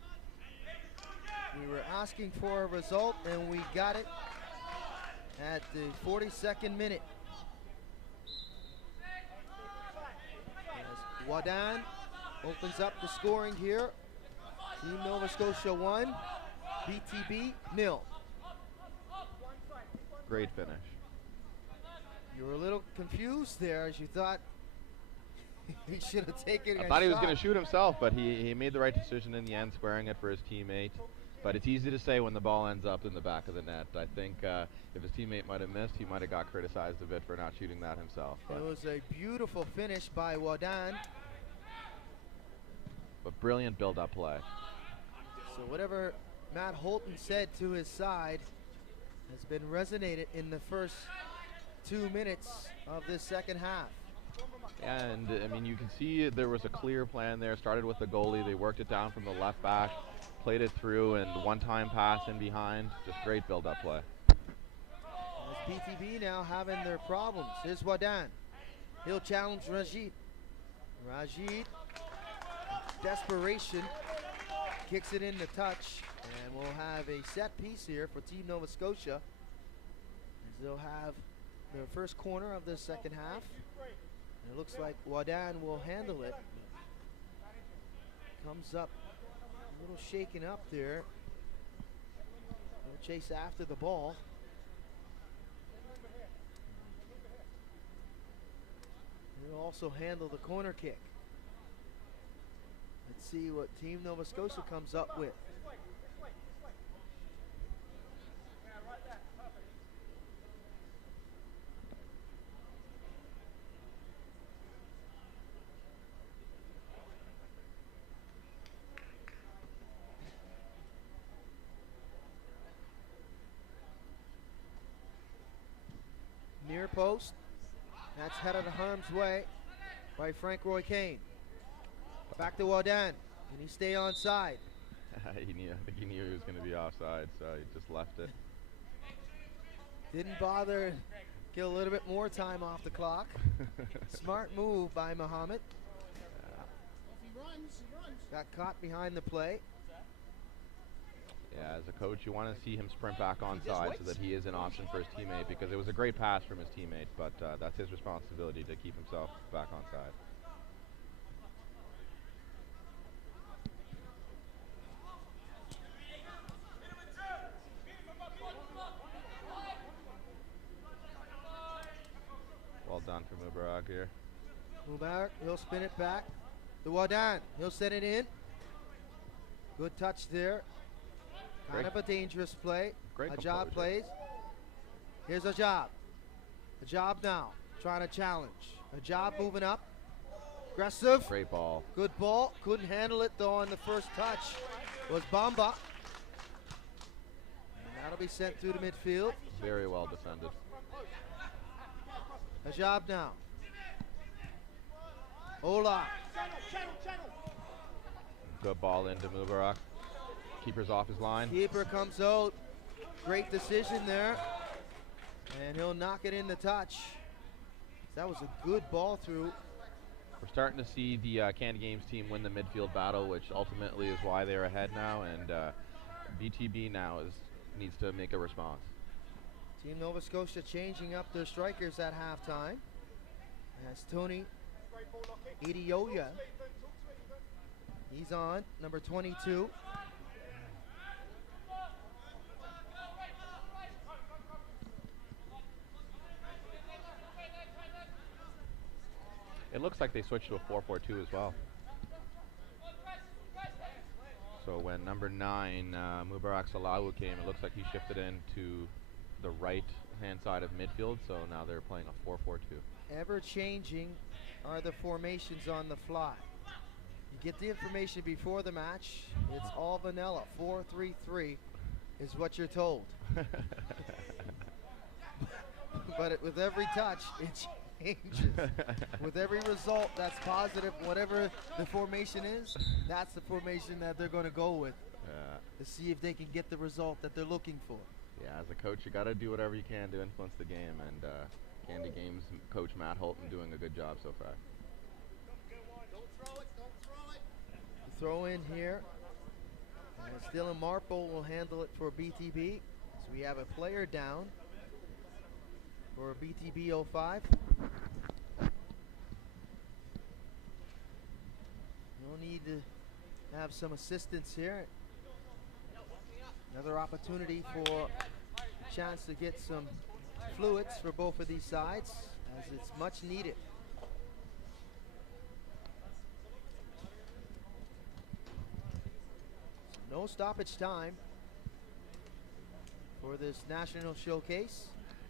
we were asking for a result, and we got it at the 42nd minute. As Wadan opens up the scoring here. Team Nova Scotia 1, BTB 0. Great finish. You were a little confused there as you thought he should have taken I a thought he was shot. going to shoot himself, but he made the right decision in the end, squaring it for his teammate. But it's easy to say when the ball ends up in the back of the net. I think if his teammate might have missed, he might have got criticized a bit for not shooting that himself. It was a beautiful finish by Wadan. But brilliant build-up play. So whatever Matt Holton said to his side has been resonated in the first 2 minutes of this second half. Yeah, and I mean, you can see there was a clear plan there. Started with the goalie. They worked it down from the left back, played it through, and one-time pass in behind. Just great build-up play. As BTB now having their problems. Here's Wadan. He'll challenge Rajit. Rajit, desperation, kicks it in the touch, and we'll have a set piece here for Team Nova Scotia. As they'll have their first corner of the second half. And it looks like Wadan will handle it. Comes up a little shaken up there. He'll chase after the ball. He'll also handle the corner kick. Let's see what Team Nova Scotia comes up with. Near post. That's headed harm's way by Frank Roy Kane. Back to Wadan. Can he stay onside? I think he knew he was going to be offside, so he just left it. Didn't bother. Get a little bit more time off the clock. Smart move by Muhammad. Got caught behind the play. Yeah, as a coach, you want to see him sprint back onside so that he is an option for his teammate, because it was a great pass from his teammate, but that's his responsibility to keep himself back onside. Well done for Mubarak here. Mubarak, he'll spin it back. The Wadan, he'll set it in. Good touch there. Kind of a dangerous play. Great Ajab composure. plays. Here's Ajab. Ajab now, trying to challenge. Ajab moving up. Aggressive. Great ball. Good ball. Couldn't handle it though on the first touch. Was Bamba. And that'll be sent through to midfield. Very well defended. Ajab now. Ola. Good ball into Mubarak. Keeper's off his line. Keeper comes out. Great decision there. And he'll knock it in the touch. That was a good ball through. We're starting to see the Candy Games team win the midfield battle, which ultimately is why they're ahead now, and BTB now needs to make a response. Team Nova Scotia changing up their strikers at halftime. As Tony Idioya, he's on, number 22. It looks like they switched to a 4-4-2 as well. So when number 9, Mubarak Salawu came, it looks like he shifted into the right-hand side of midfield, so now they're playing a 4-4-2. Ever changing are the formations on the fly. You get the information before the match, it's all vanilla. 4-3-3 is what you're told. But with every touch, it changes. With every result that's positive, whatever the formation is, that's the formation that they're going to go with to see if they can get the result that they're looking for. Yeah, as a coach, you got to do whatever you can to influence the game, and Candy Games coach Matt Holton doing a good job so far. Throw in here. And Dylan Marple will handle it for BTB. So we have a player down for BTB 05. You'll need to have some assistance here. Another opportunity for a chance to get some fluids for both of these sides, as it's much needed. No stoppage time for this national showcase.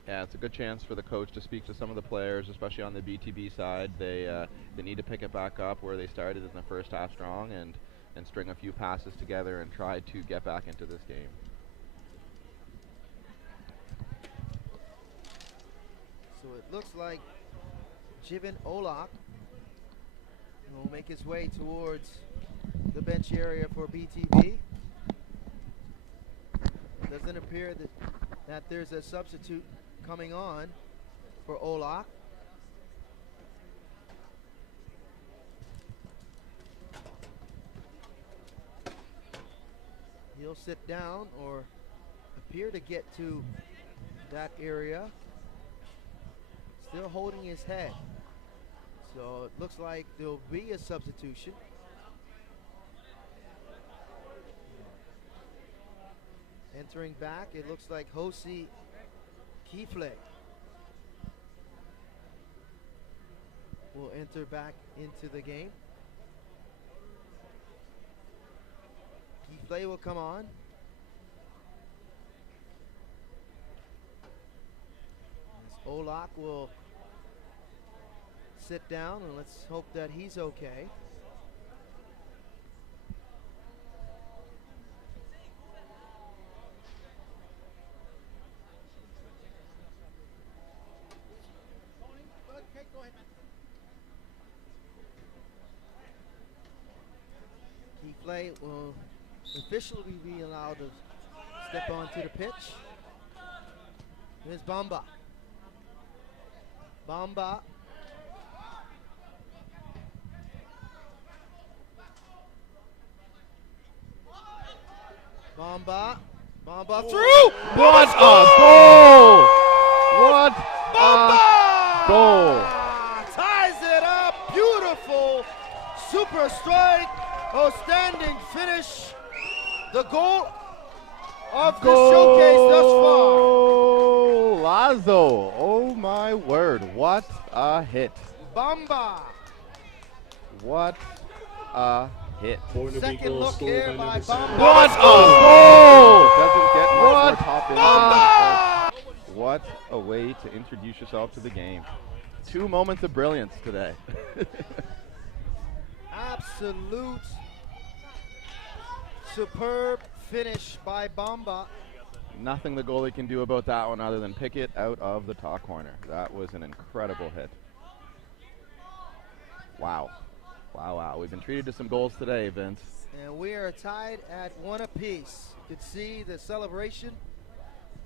Yeah, it's a good chance for the coach to speak to some of the players, especially on the BTB side. They need to pick it back up where they started in the first half strong and string a few passes together and try to get back into this game. So it looks like Jivan Olak will make his way towards the bench area for BTB. It doesn't appear that there's a substitute coming on for Olak. He'll sit down or appear to get to that area. Still holding his head. So it looks like there'll be a substitution. Entering back, it looks like Hosi Kifle will enter back into the game. Kifle will come on. As Olak will sit down, and let's hope that he's okay. will officially be allowed to step onto the pitch. Here's Bamba. Bamba. Bamba. Bamba through! What a goal! What Bamba! a goal! Ties it up. Beautiful. Super strike. Outstanding finish. The goal of the showcase thus far. Lazo, oh my word, what a hit. Bamba. What a hit. Second look here by Bamba. What a goal! Doesn't get much more top in. What a way to introduce yourself to the game. 2 moments of brilliance today. Absolute superb finish by Bamba. Nothing the goalie can do about that one other than pick it out of the top corner. That was an incredible hit. Wow. Wow, wow. We've been treated to some goals today, Vince. And we are tied at 1 apiece. You could see the celebration,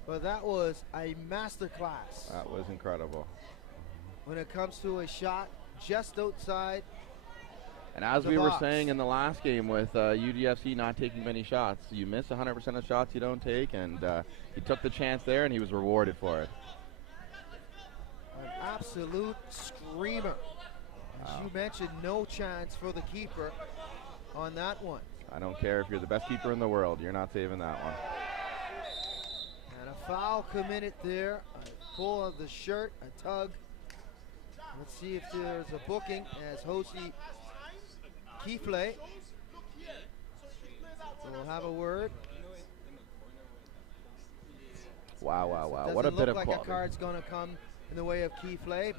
but that was a masterclass That was incredible. when it comes to a shot just outside. And as the we were box. saying in the last game with UDFC not taking many shots, you miss 100% of shots you don't take, and he took the chance there and he was rewarded for it. An absolute screamer. As you mentioned, no chance for the keeper on that one. I don't care if you're the best keeper in the world, you're not saving that one. And a foul committed there. A pull of the shirt, a tug. Let's see if there's a booking as Josi Kifle will have a word. Wow, wow, wow. Doesn't What a look bit of like quality. a card's going to come in the way of Kifle.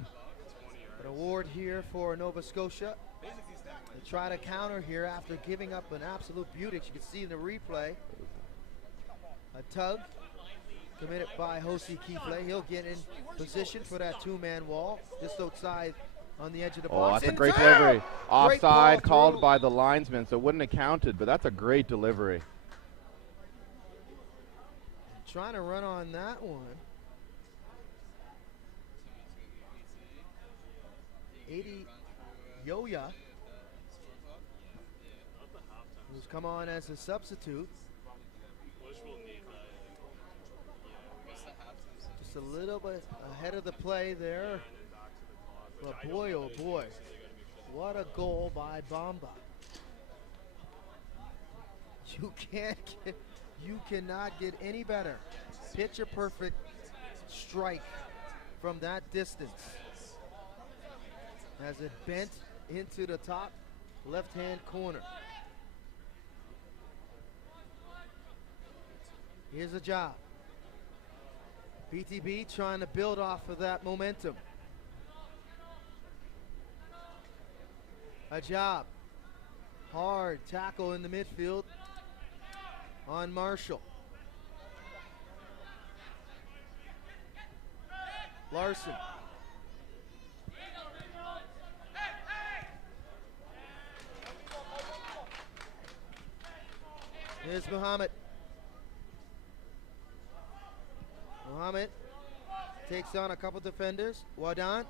An award here for Nova Scotia. They try to counter here after giving up an absolute beauty. You can see in the replay. A tug committed by Josi Kifle. He'll get in position for that two-man wall just outside on the edge of the Oh, box. that's a In great there! delivery. Great Offside ball called through. by the linesman, so it wouldn't have counted, but that's a great delivery. Trying to run on that one. 80 Yoya, who's come on as a substitute. Just a little bit ahead of the play there. But boy, oh boy, what a goal by Bamba. You cannot get any better. Picture perfect strike from that distance. As it bent into the top left-hand corner. Here's a job. BTB trying to build off of that momentum. A job. Hard tackle in the midfield on Marshall. Larson. Here's Muhammad. Muhammad takes on a couple defenders. Wadan,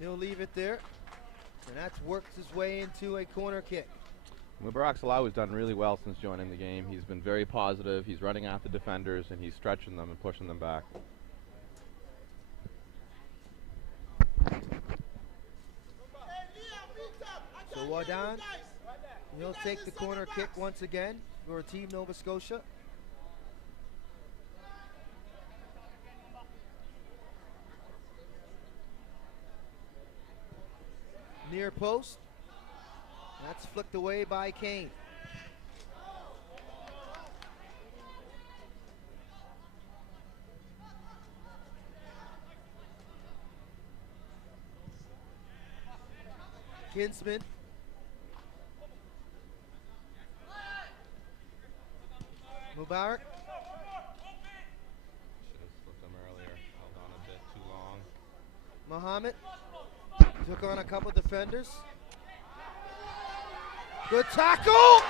he'll leave it there. And that's worked his way into a corner kick. Mubarak Salah has done really well since joining the game. He's been very positive. He's running after defenders, and he's stretching them and pushing them back. So Wadan, he'll take the corner kick once again for Team Nova Scotia. Near post. That's flicked away by Kane. Kinsman. Mubarak. Should have slipped him earlier. Held on a bit too long. Muhammad took on a couple defenders. Good tackle!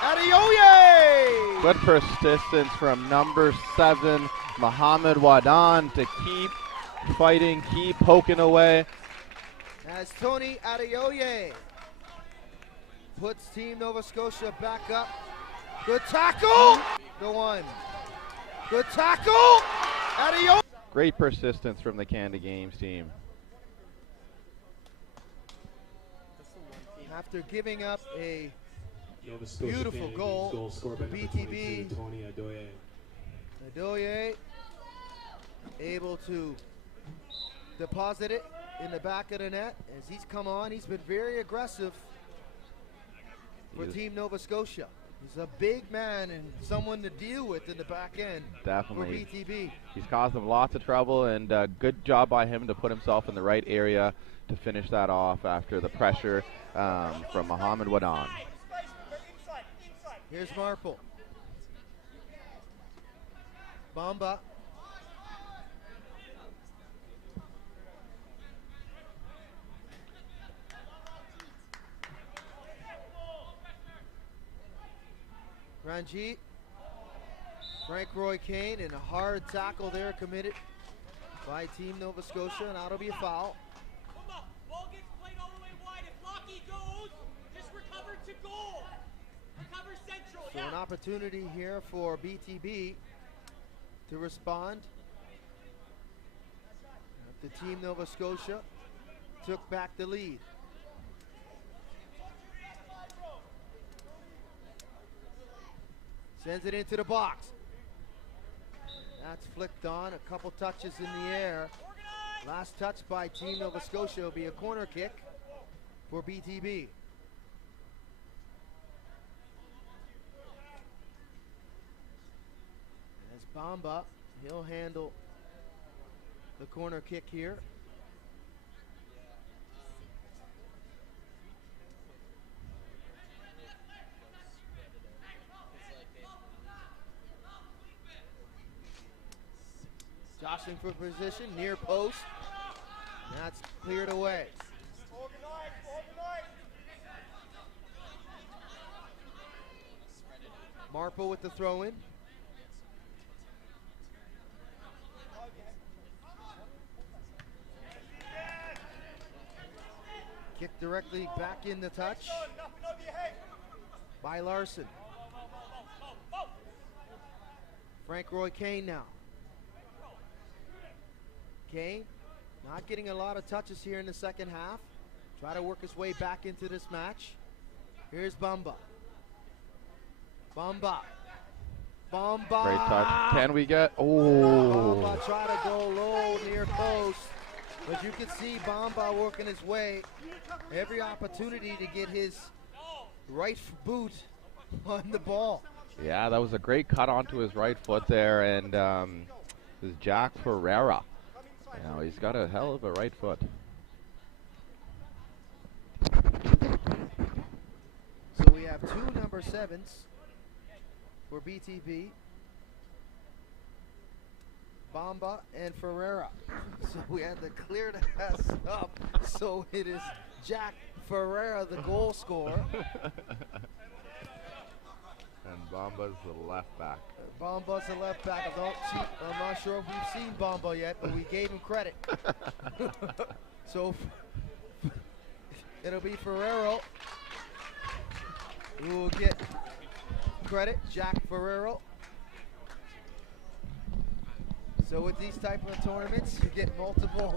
Adeoye! Good persistence from number 7, Mohamed Wadan, to keep fighting, keep poking away. As Tony Adeoye puts Team Nova Scotia back up. Good tackle! The one. Good tackle! Adeoye! Great persistence from the Canada Games team. After giving up a Nova Scotia beautiful Canada goal, Games scored by number BTB. 22, Tony Adoye. Adeoye able to deposit it in the back of the net as he's come on. He's been very aggressive for Team Nova Scotia. He's a big man and someone to deal with in the back end. Definitely. For BTB. He's caused them lots of trouble, and good job by him to put himself in the right area to finish that off after the pressure from Mohamed Wadan. Here's Marple. Bamba. Ranjit. Frank Roy Kane, and a hard tackle there committed by Team Nova Scotia, and that'll be a foul. Ball gets played all the way wide. If Lockie goes, just recover to goal. Recover central. So an opportunity here for BTB to respond. The Team Nova Scotia took back the lead. Sends it into the box. That's flicked on, a couple touches in the air. Last touch by Team Nova Scotia will be a corner kick for BTB. As Bamba, he'll handle the corner kick here. Jostling for position, near post. And that's cleared away. Marple with the throw in. Kick directly back in the touch by Larson. Frank Roy Kane now. Kane not getting a lot of touches here in the second half. Try to work his way back into this match. Here's Bamba. Bamba. Bamba. Great touch. Can we get? Oh. Bamba try to go low near post. But you can see Bamba working his way. Every opportunity to get his right boot on the ball. Yeah, that was a great cut onto his right foot there, and this is Jack Ferreira. You know, he's got a hell of a right foot. So we have two number 7s for BTB. Bamba and Ferreira. So we had to clear that up. So it is Jack Ferreira, the goal scorer. And Bamba's the left back. Bamba's the left back. I'm not sure if we've seen Bamba yet, but we gave him credit. So it'll be Ferrero who will get credit, Jack Ferrero. So with these type of tournaments, you get multiple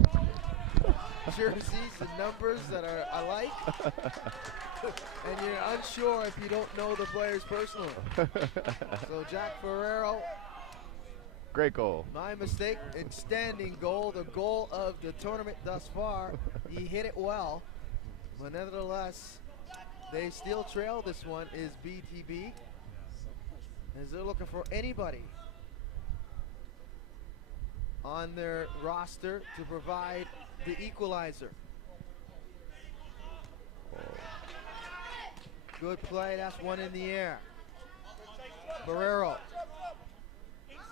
jerseys and numbers that are alike. And you're unsure if you don't know the players personally. So Jack Ferrero. Great goal. My mistake, extending goal, the goal of the tournament thus far. He hit it well, but nevertheless, they still trail this one, is BTB, as they're looking for anybody on their roster to provide the equalizer. Good play, that's one in the air. Barrero.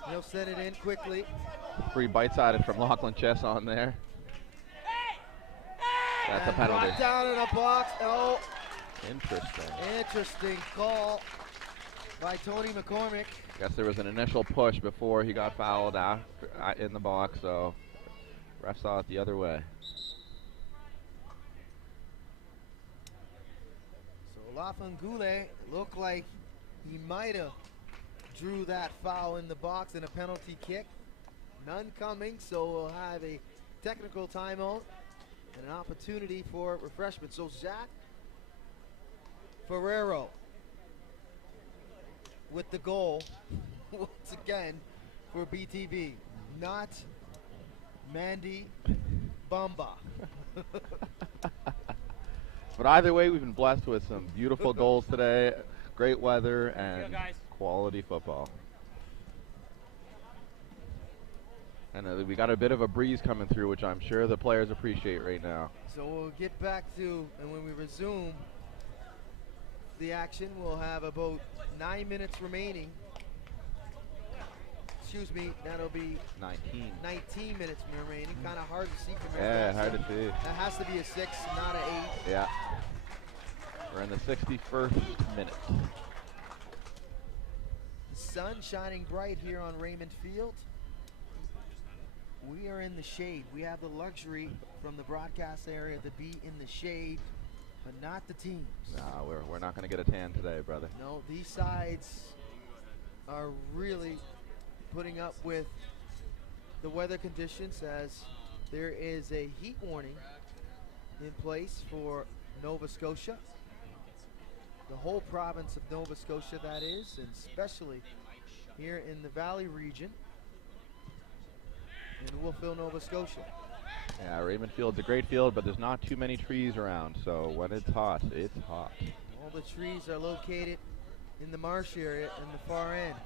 He'll send it in quickly. Free bites at it from Lachlan Chess on there. That's a penalty. Down in a box. Oh. Interesting. Interesting call. by Tony McCormick. Guess there was an initial push before he got fouled after, in the box, so ref saw it the other way. So Lafangule looked like he might have drew that foul in the box and a penalty kick. None coming, so we'll have a technical timeout and an opportunity for refreshment. So Zach Ferrero with the goal once again for BTB, not Mandy Bamba. But either way, we've been blessed with some beautiful goals today, great weather, and quality football. And we got a bit of a breeze coming through, which I'm sure the players appreciate right now. So we'll get back to, and when we resume the action, we'll have about 9 minutes remaining. Excuse me, that'll be 19 minutes remaining. Kind of hard to see from here. Yeah, hard to see. That has to be a 6, not an 8. Yeah. We're in the 61st minute. The sun shining bright here on Raymond Field. We are in the shade. We have the luxury from the broadcast area to be in the shade, but not the teams. No, we're not going to get a tan today, brother. No, these sides are really putting up with the weather conditions, as there is a heat warning in place for Nova Scotia. The whole province of Nova Scotia, that is, and especially here in the Valley region in Wolfville, Nova Scotia. Yeah, Raymond Field's a great field, but there's not too many trees around, so when it's hot, it's hot. All the trees are located in the marsh area in the far end.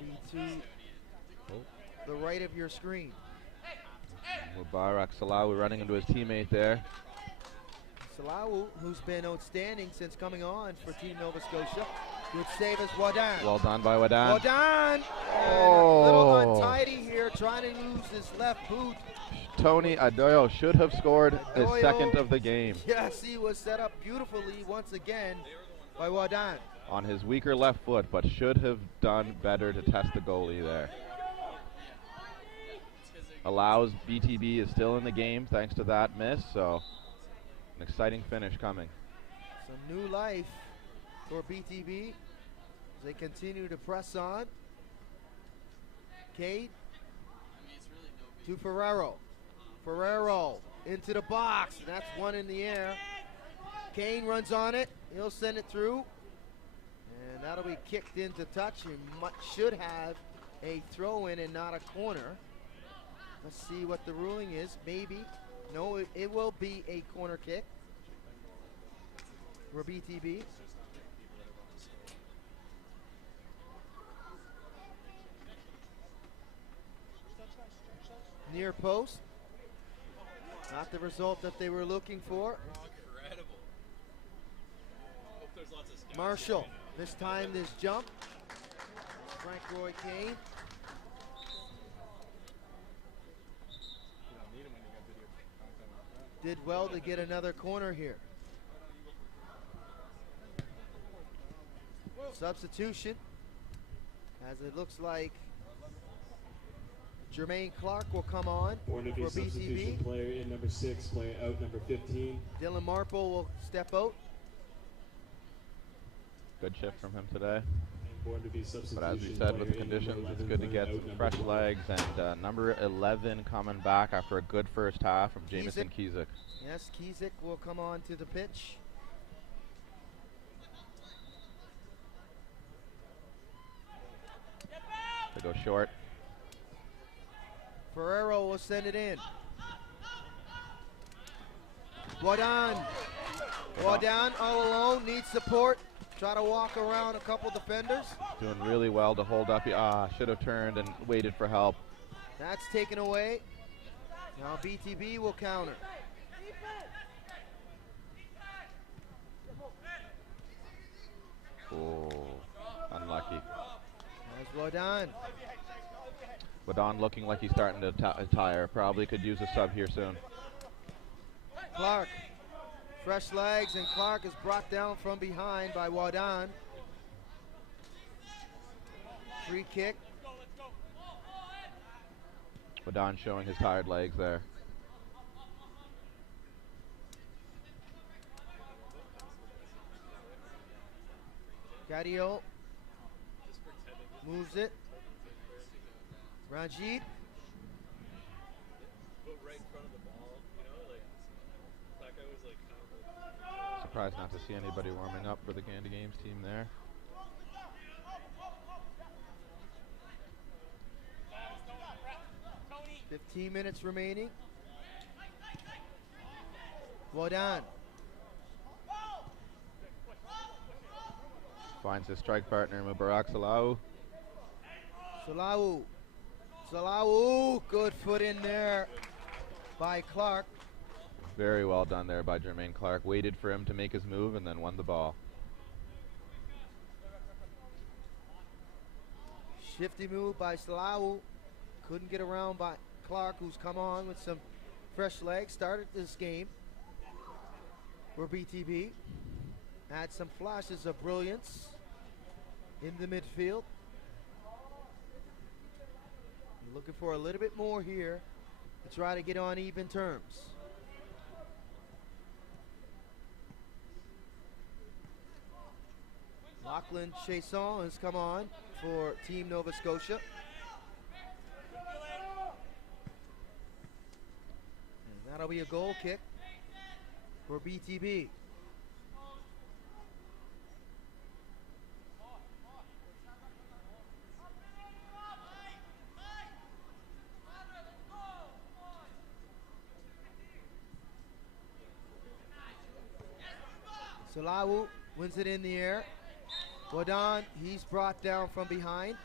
Maybe to the right of your screen. Mubarak Salawi running into his teammate there. Salawu, who's been outstanding since coming on for Team Nova Scotia. Good save as Wadan. Well done by Wadan. Wadan! A little untidy here, trying to use his left boot. Tony Adoyo should have scored his second of the game. Yes, he was set up beautifully once again by Wadan. On his weaker left foot, but should have done better to test the goalie there. Allows BTB is still in the game thanks to that miss, so an exciting finish coming. Some new life for BTB as they continue to press on. Cade to Ferrero. Ferrero into the box, and that's one in the air. Kane runs on it, he'll send it through, and that'll be kicked into touch. He should have a throw in and not a corner. Let's see what the ruling is. Maybe. No, it will be a corner kick for BTB. Near post. Not the result that they were looking for. Incredible. Hope there's lots of scouts. Marshall, this time this jump. Frank Roy Kane. Did well to get another corner here. Substitution, as it looks like Jermaine Clark will come on for Born to be substitution BTB. player in number 6, player out number 15. Dylan Marple will step out. Good shift from him today. Born to be substitution But as we said, with the player in number conditions, it's 11, good to player get out some number fresh 12. legs, and number 11 coming back after a good first half from Jamison Kizik. Yes, Kizik will come on to the pitch. They go short. Ferrero will send it in. Wadan. Wadan all alone, needs support. Try to walk around a couple defenders. Doing really well to hold up. Should have turned and waited for help. That's taken away. Now BTB will counter. Oh, unlucky. That's Wadan. Wadon looking like he's starting to tire. Probably could use a sub here soon. Clark. Fresh legs, and Clark is brought down from behind by Wadan. Free kick. Badon showing his tired legs there. Gadio moves it. Ranjit. Surprised not to see anybody warming up for the Candy Games team there. Tony. 15 minutes remaining. Wodan. Finds his strike partner, Mubarak Salau. Salau. Salau. Good foot in there by Clark. Very well done there by Jermaine Clark. Waited for him to make his move and then won the ball. Shifty move by Salau. Couldn't get around by Clark, who's come on with some fresh legs. Started this game for BTB. Had some flashes of brilliance in the midfield. Looking for a little bit more here to try to get on even terms. Lachlan Chasson has come on for Team Nova Scotia. And that'll be a goal kick for BTB. Salau wins it in the air. Wodan, he's brought down from behind.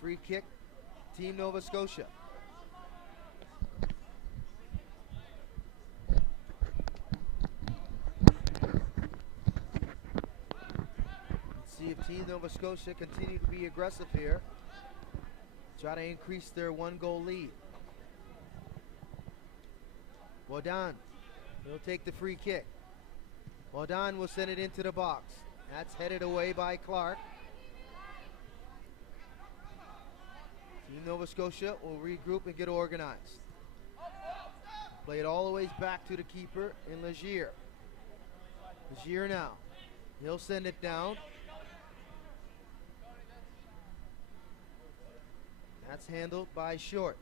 Free kick, Team Nova Scotia. Let's see if Team Nova Scotia continue to be aggressive here. Try to increase their 1-goal lead. Wodan, he'll take the free kick. Wodan will send it into the box. That's headed away by Clark. Team Nova Scotia will regroup and get organized. Play it all the way back to the keeper in Legier. Legier now. He'll send it down. That's handled by Short,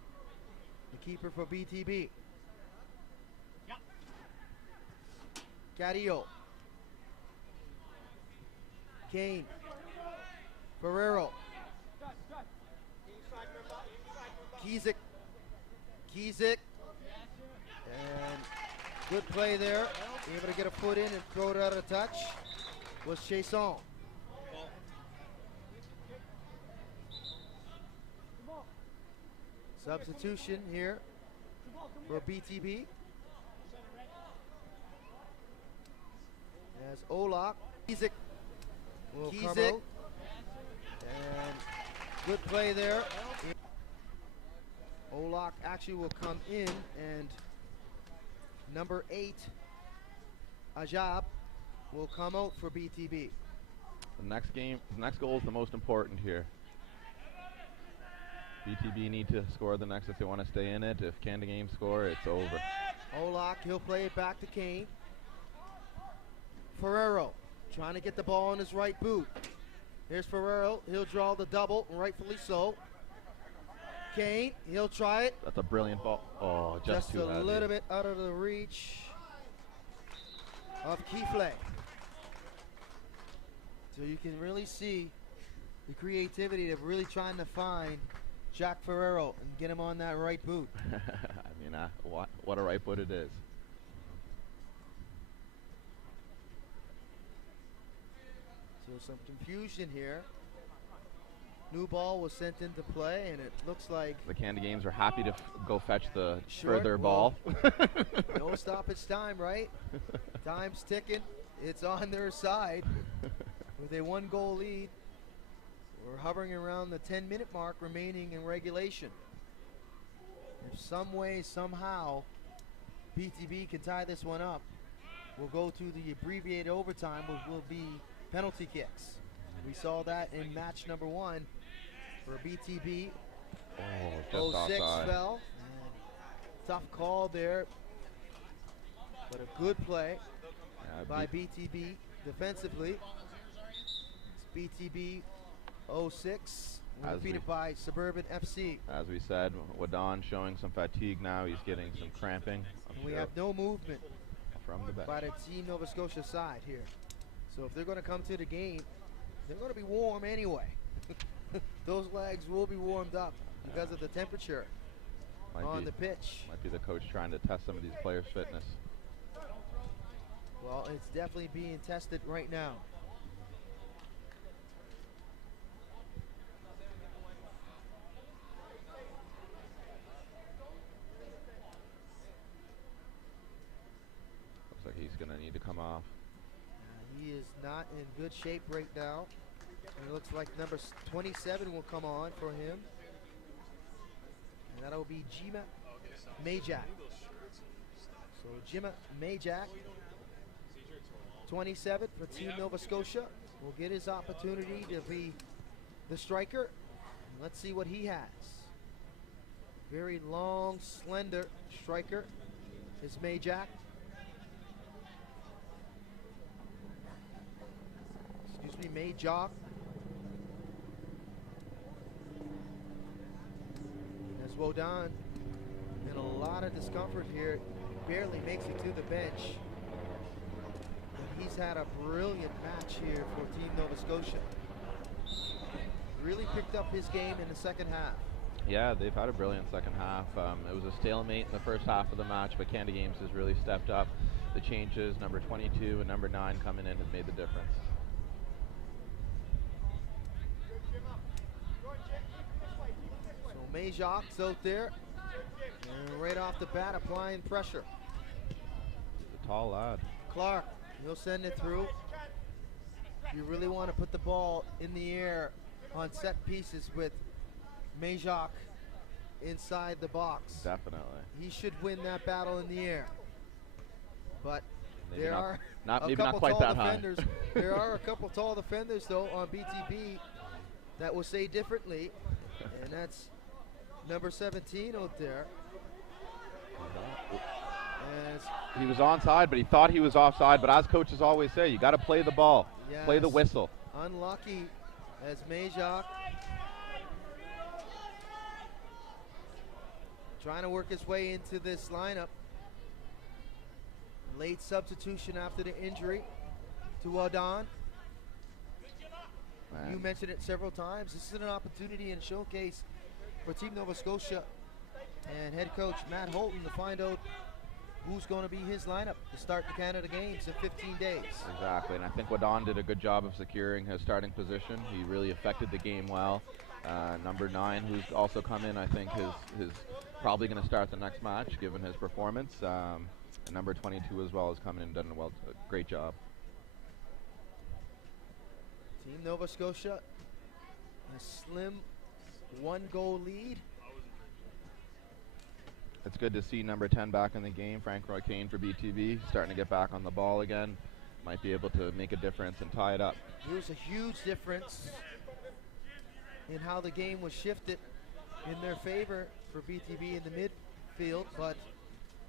the keeper for BTB. Cadillo. Kane. Ferrero. Kizik. Kizik. And good play there. Able to get a foot in and throw it out of touch was Chasson. Substitution here for BTB. As Olak. Kizik will come out. And good play there. Olak actually will come in, and number 8, Ajab, will come out for BTB. The next goal is the most important here. BTB need to score the next if they want to stay in it. If Canada Games score, it's over. Olak, he'll play it back to Kane. Ferrero trying to get the ball on his right boot. Here's Ferrero. He'll draw the double, rightfully so. Kane, he'll try it. That's a brilliant ball. Oh, just too a heavy. little bit out of the reach of Kifle. So you can really see the creativity of really trying to find Jack Ferrero and get him on that right boot. I mean, what a right boot it is. So some confusion here. New ball was sent into play, and it looks like The Canada Games are happy to go fetch the Short further will- ball. no stoppage time, right? Time's ticking. It's on their side with a 1-goal lead. We're hovering around the 10-minute mark remaining in regulation. If some way, somehow, BTB can tie this one up, we'll go to the abbreviated overtime, which will be penalty kicks. We saw that in match number 1 for BTB. Oh, just 06 offside. fell. Tough call there, but a good play Yeah, by BTB defensively. It's BTB 06, As defeated we- by Suburban FC. As we said, Wadon showing some fatigue now. He's getting some cramping. I'm We sure, have no movement from the bench. by the Team Nova Scotia side here. So if they're going to come to the game, they're going to be warm anyway. Those legs will be warmed up because of the temperature on the pitch. Might be the coach trying to test some of these players' fitness. Well, it's definitely being tested right now. Looks like he's going to need to come off. He is not in good shape right now. And it looks like number 27 will come on for him. And that'll be Jima Majak. So Jima Majak, 27 for Team Nova Scotia, will get his opportunity to be the striker. And let's see what he has. Very long, slender striker is Majak. Excuse me, Majak. As Wodan in a lot of discomfort here, barely makes it to the bench. But he's had a brilliant match here for Team Nova Scotia. Really picked up his game in the second half. Yeah, they've had a brilliant second half. It was a stalemate in the first half of the match, but Canada Games has really stepped up. The changes, number 22 and number 9 coming in, have made the difference. So Majak's out there, and right off the bat applying pressure. He's a tall lad. Clark, he'll send it through. You really want to put the ball in the air on set pieces with Majak inside the box. Definitely. He should win that battle in the air. But Maybe there not- are not- a maybe not couple quite tall that high. defenders. There are a couple tall defenders though on BTB that will say differently, and that's number 17 out there. As He was onside, but he thought he was offside. But as coaches always say, you got to play the ball, play the Yes. whistle. unlucky as Majak trying to work his way into this lineup. Late substitution after the injury to Wadon. You mentioned it several times. This is an opportunity and showcase for Team Nova Scotia and head coach Matt Holton to find out who's going to be his lineup to start the Canada Games in 15 days. Exactly, and I think Wadon did a good job of securing his starting position. He really affected the game well. Number 9, who's also come in, I think is probably going to start the next match given his performance. And number 22 as well has come in and done a great job. Team Nova Scotia, a slim 1-goal lead. It's good to see number 10 back in the game, Frank Roy Kane for BTB, starting to get back on the ball again. Might be able to make a difference and tie it up. Here's a huge difference in how the game was shifted in their favor for BTB in the midfield, but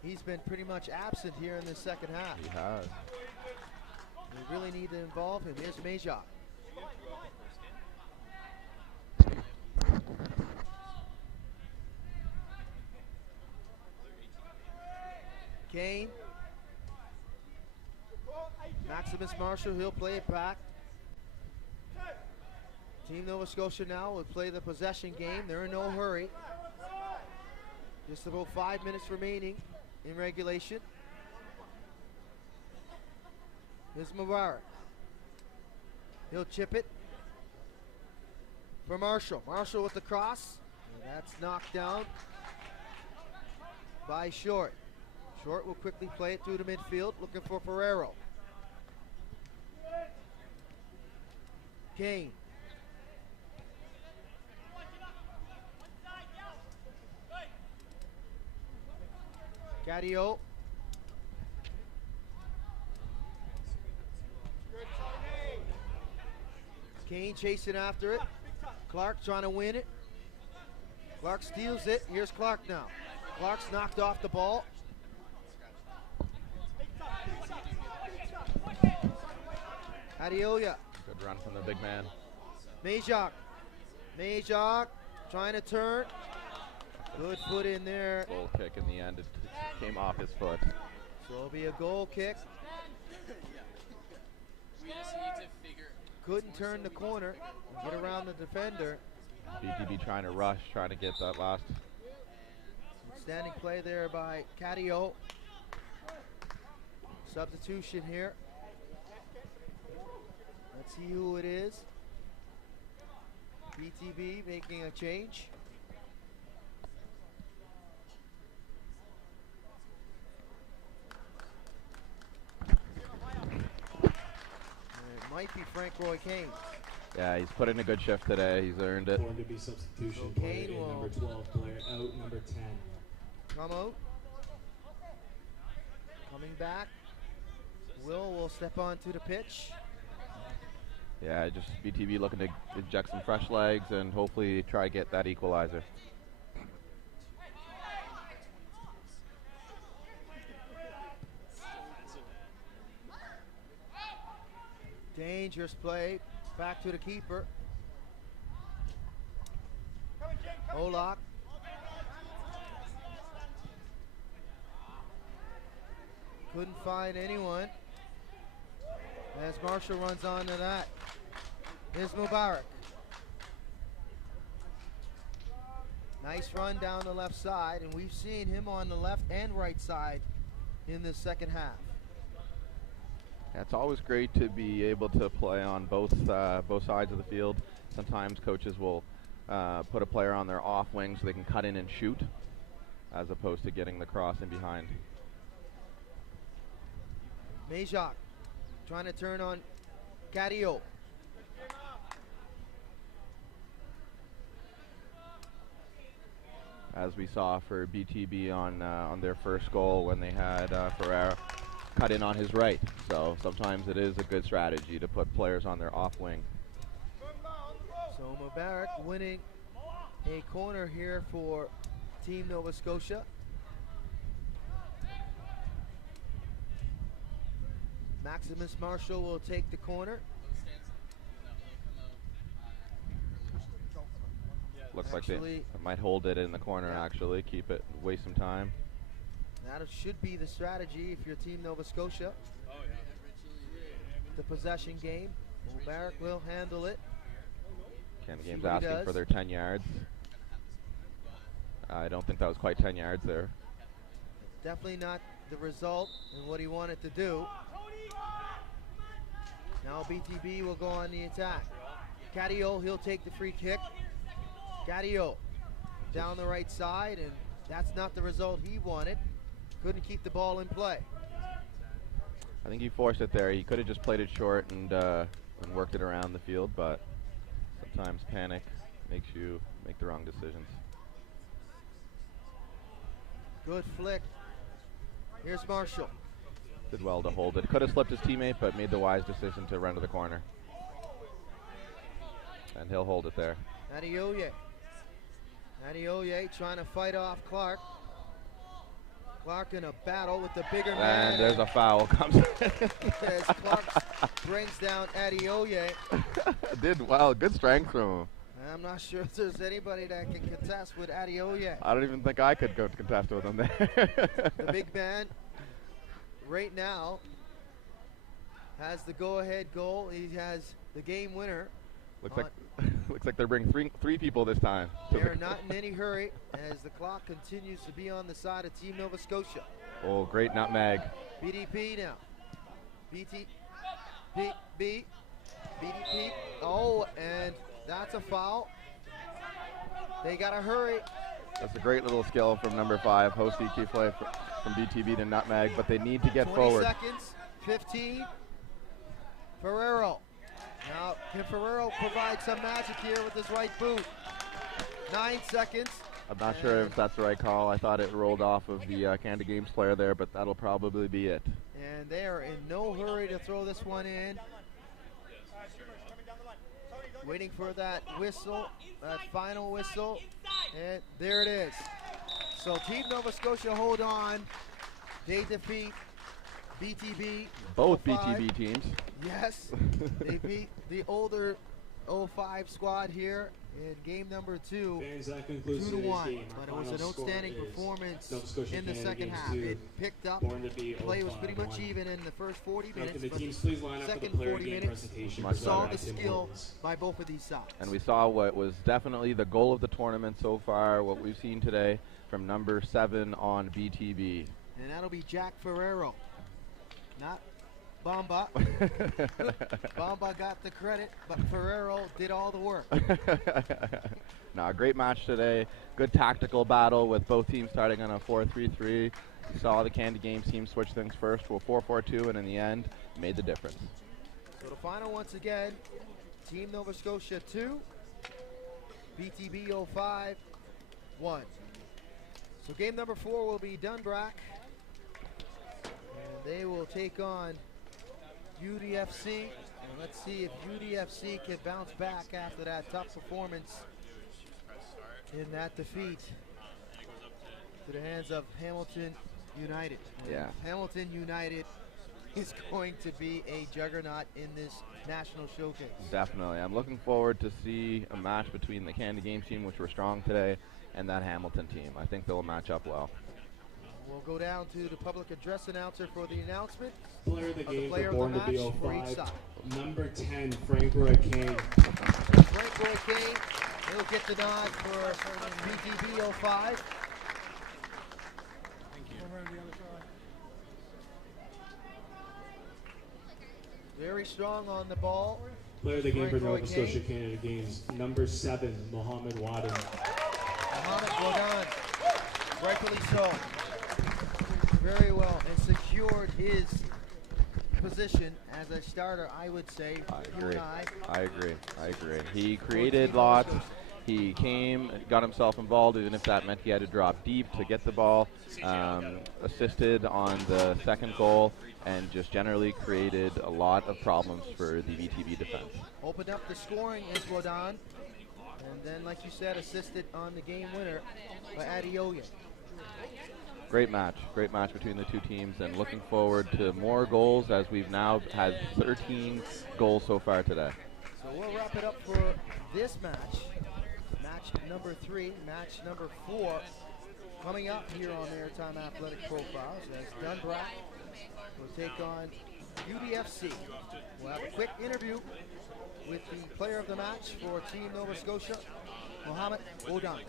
he's been pretty much absent here in the second half. He has. We really need to involve him. Here's Majak. Kane. Maximus Marshall, he'll play it back. Team Nova Scotia now will play the possession game. They're in no hurry. Just about 5 minutes remaining in regulation. Here's Mubarak. He'll chip it for Marshall. Marshall with the cross. And that's knocked down by Short. Short will quickly play it through the midfield, looking for Ferrero. Kane. Cadio. Kane Dane chasing after it. Clark trying to win it. Clark steals it. Here's Clark now. Clark's knocked off the ball. Adioya. Good run from the big man. Majok. Majok trying to turn. Good foot in there. Goal kick in the end. It came off his foot. So it'll be a goal kick. Couldn't turn the corner, get around the defender. BTB trying to rush, trying to get that last. Standing play there by Cadio. Substitution here. Let's see who it is. BTB making a change. It might be Frank Roy Kane. Yeah, he's put in a good shift today. He's earned it. Going to be substitution. So Player Kane in, will number 12, player out, number 10. come out. Coming back. Will step onto the pitch. Yeah, just BTB looking to inject some fresh legs and hopefully try to get that equalizer. Dangerous play. Back to the keeper. Olak. Couldn't find anyone. As Marshall runs on to that. Here's Mubarak. Nice run down the left side, and we've seen him on the left and right side in the second half. Yeah, it's always great to be able to play on both sides of the field. Sometimes coaches will put a player on their off wing so they can cut in and shoot, as opposed to getting the cross in behind. Majok trying to turn on Cadio. As we saw for BTB on their first goal when they had Ferreira cut in on his right. So sometimes it is a good strategy to put players on their off wing. So Mubarak winning a corner here for Team Nova Scotia. Maximus Marshall will take the corner. Looks like they might hold it in the corner, actually. Keep it, waste some time. That should be the strategy if you're Team Nova Scotia. The possession game. Mubarak will handle it. Canada Game's asking for their 10 yards. I don't think that was quite 10 yards there. Definitely not the result and what he wanted to do. Now BTB will go on the attack. Cadio, he'll take the free kick. Cadio down the right side, and that's not the result he wanted. Couldn't keep the ball in play. I think he forced it there. He could have just played it short and worked it around the field, but sometimes panic makes you make the wrong decisions. Good flick. Here's Marshall. Did well to hold it. Could have slipped his teammate, but made the wise decision to run to the corner. And he'll hold it there. Adioye. Adioye trying to fight off Clark. Clark in a battle with the bigger man. And there's a foul. Comes as Clark brings down Adioye. Did well. Good strength from him. I'm not sure if there's anybody that can contest with Adioye. I don't even think I could go to contest with him there. The big man right now has the go-ahead goal. He has the game winner. Looks like they're bringing three people this time. They're not in any hurry as the clock continues to be on the side of Team Nova Scotia. Oh, great nutmeg. BDP now. BDP. Oh, and that's a foul. They got to hurry. That's a great little skill from number 5, Hosty Kifle from BTB to nutmeg, but they need to get 20 forward. seconds, 15. Ferrero. Now, can Ferrero provide some magic here with his right boot? 9 seconds. I'm not sure if that's the right call. I thought it rolled off of the Canada Games player there, but that'll probably be it. And they are in no hurry to throw this one in. Waiting for that whistle, that final whistle, and there it is. So Team Nova Scotia hold on. They defeat BTB. Both 05. BTB teams. Yes, they beat the older 05 squad here in game number 2. Fans, that concludes 2-1, today's game. but Our it was an final score outstanding is performance Nova Scotia in the Canada second Games half. 2, It picked up. Born to be Play was pretty much 05-1. even in the first 40 Now, minutes, can the but teams please line up for the second player 40 game minutes, presentation? we Much saw presented the by Tim skill Hortons. by both of these sides. And we saw what was definitely the goal of the tournament so far, what we've seen today from number 7 on BTB. And that'll be Jack Ferrero, not Bamba. Bamba got the credit, but Ferrero did all the work. Now, a great match today. Good tactical battle with both teams starting on a 4-3-3. You saw the Canada Games team switch things first to a 4-4-2, and in the end, made the difference. So the final once again, Team Nova Scotia 2, BTB 05 1. So game number 4 will be Dunbrack, and they will take on UDFC. And let's see if UDFC can bounce back after that tough performance in that defeat to the hands of Hamilton United. And Yeah. Hamilton United is going to be a juggernaut in this national showcase. Definitely. I'm looking forward to see a match between the Canada Games team, which were strong today, and that Hamilton team. I think they'll match up well. We'll go down to the public address announcer for the announcement. Player of the Of the game player for of the Born to Be match for each 05, side. number 10, Frank Roy Kane. Frank Roy Kane, he'll get the nod for BTB 05. Very strong on the ball. Player of the game for Frank Roy Nova Kane. Scotia Canada Games, number 7, Mohammed Wadden. Mohamed Godan, rightfully so. Very well, and secured his position as a starter, I would say. You and I agree. He created lots. He came, got himself involved, even if that meant he had to drop deep to get the ball. Assisted on the second goal, and just generally created a lot of problems for the VTB defense. Opened up the scoring is Godan, and then, like you said, assisted on the game winner by Adeoye. Great match between the two teams, and looking forward to more goals as we've now had 13 goals so far today. So we'll wrap it up for this match. Match number 3, match number 4, coming up here on Maritime Athletic Profiles as Dunbrack will take on UDFC. We'll have a quick interview with the player of the match for Team Nova Scotia, Mohamed Godan.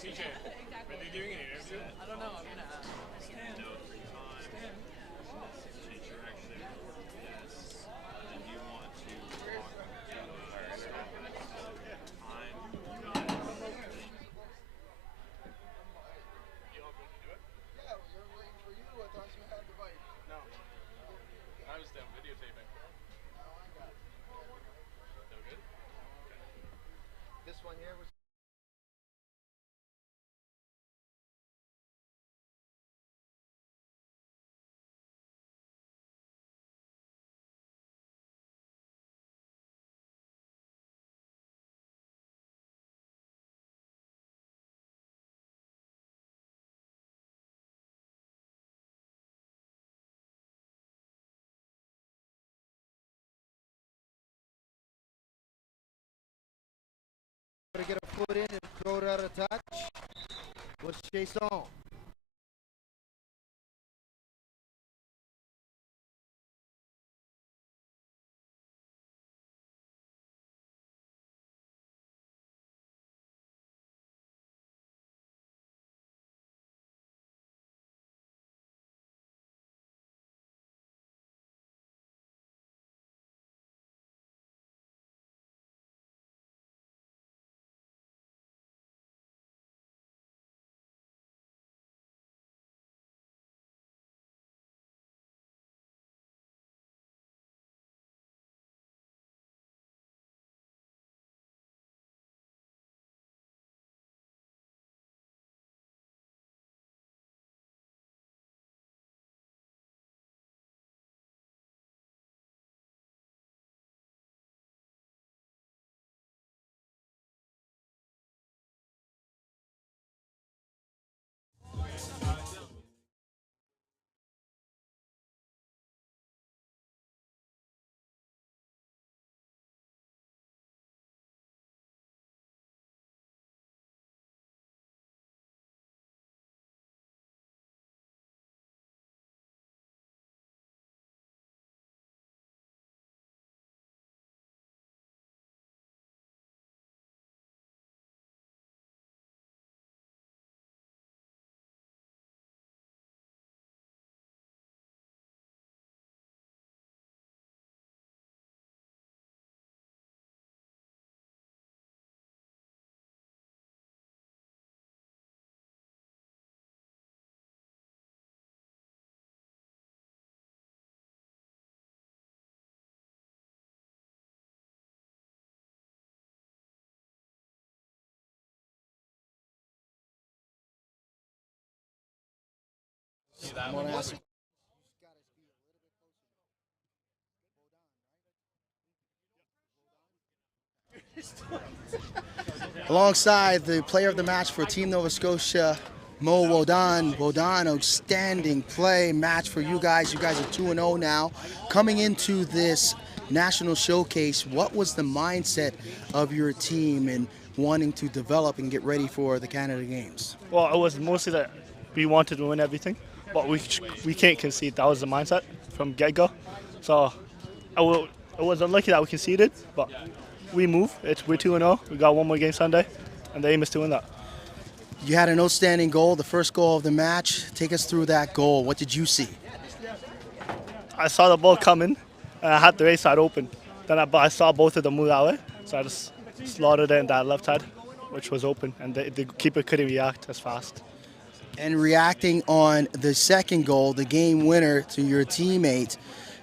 CJ, are they doing an interview? I don't know. I'm gonna ask. No, 3 times. Change direction. Yes. And you want to walk to time. You all going to do it? Yeah, we're waiting for you. I thought you had the bike. No. I was done videotaping. No good? This one here was to get a foot in and throw it out of touch. Was Chasson. I'm gonna ask. Alongside the player of the match for Team Nova Scotia, Mo Wodan. Wodan, outstanding play match for you guys. You guys are 2-0 now. Coming into this national showcase, what was the mindset of your team in wanting to develop and get ready for the Canada Games? Well, it was mostly that we wanted to win everything, but we can't concede. That was the mindset from get-go. So it was unlucky that we conceded, but we move. We're 2-0. We got one more game Sunday, and the aim is to win that. You had an outstanding goal, the first goal of the match. Take us through that goal. What did you see? I saw the ball coming, and I had the right side open. But I saw both of them move that way, so I just slaughtered it in that left side, which was open, and the keeper couldn't react as fast. And reacting on the second goal, the game winner to your teammate,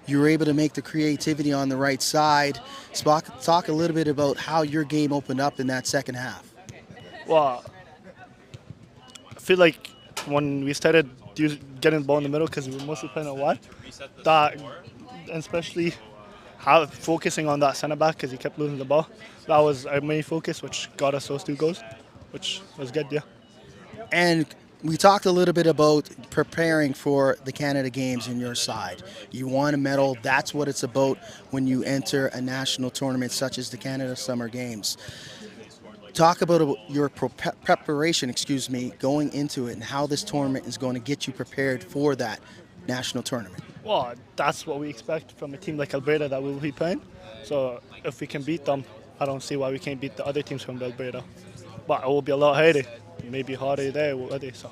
you were able to make the creativity on the right side. Talk a little bit about how your game opened up in that second half. Well, I feel like when we started getting the ball in the middle, because we were mostly playing out wide, that, and especially focusing on that centre back because he kept losing the ball, that was our main focus, which got us those 2 goals, which was good, yeah. And we talked a little bit about preparing for the Canada Games in your side. You won a medal. That's what it's about when you enter a national tournament such as the Canada Summer Games. Talk about your preparation, going into it and how this tournament is going to get you prepared for that national tournament. Well, that's what we expect from a team like Alberta that we will be playing. So if we can beat them, I don't see why we can't beat the other teams from Alberta. But it will be a lot harder. Maybe harder there already. So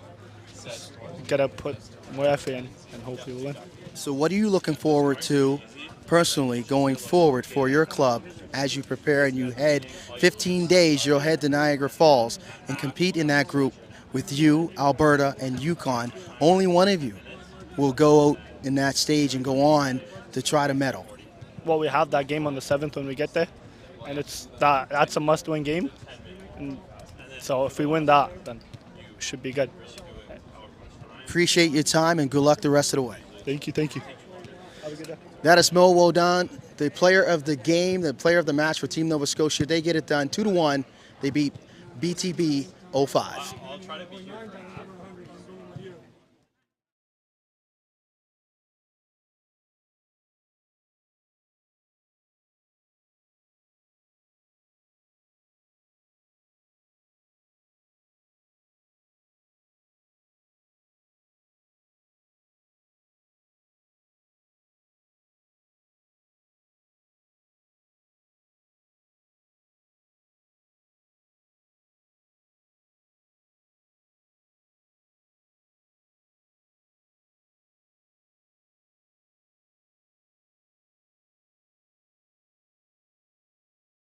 just gotta put more effort in and hopefully we'll win. So what are you looking forward to personally going forward for your club as you prepare and you head 15 days, you'll head to Niagara Falls and compete in that group with you, Alberta, and Yukon. Only one of you will go out in that stage and go on to try to medal. Well, we have that game on the 7th when we get there, and that's a must-win game. And so if we win that, then it should be good. Appreciate your time and good luck the rest of the way. Thank you, thank you. Have a good day. That is Mo Wodan, the player of the game, the player of the match for Team Nova Scotia. They get it done 2-1. They beat BTB 05. I'll try to be here.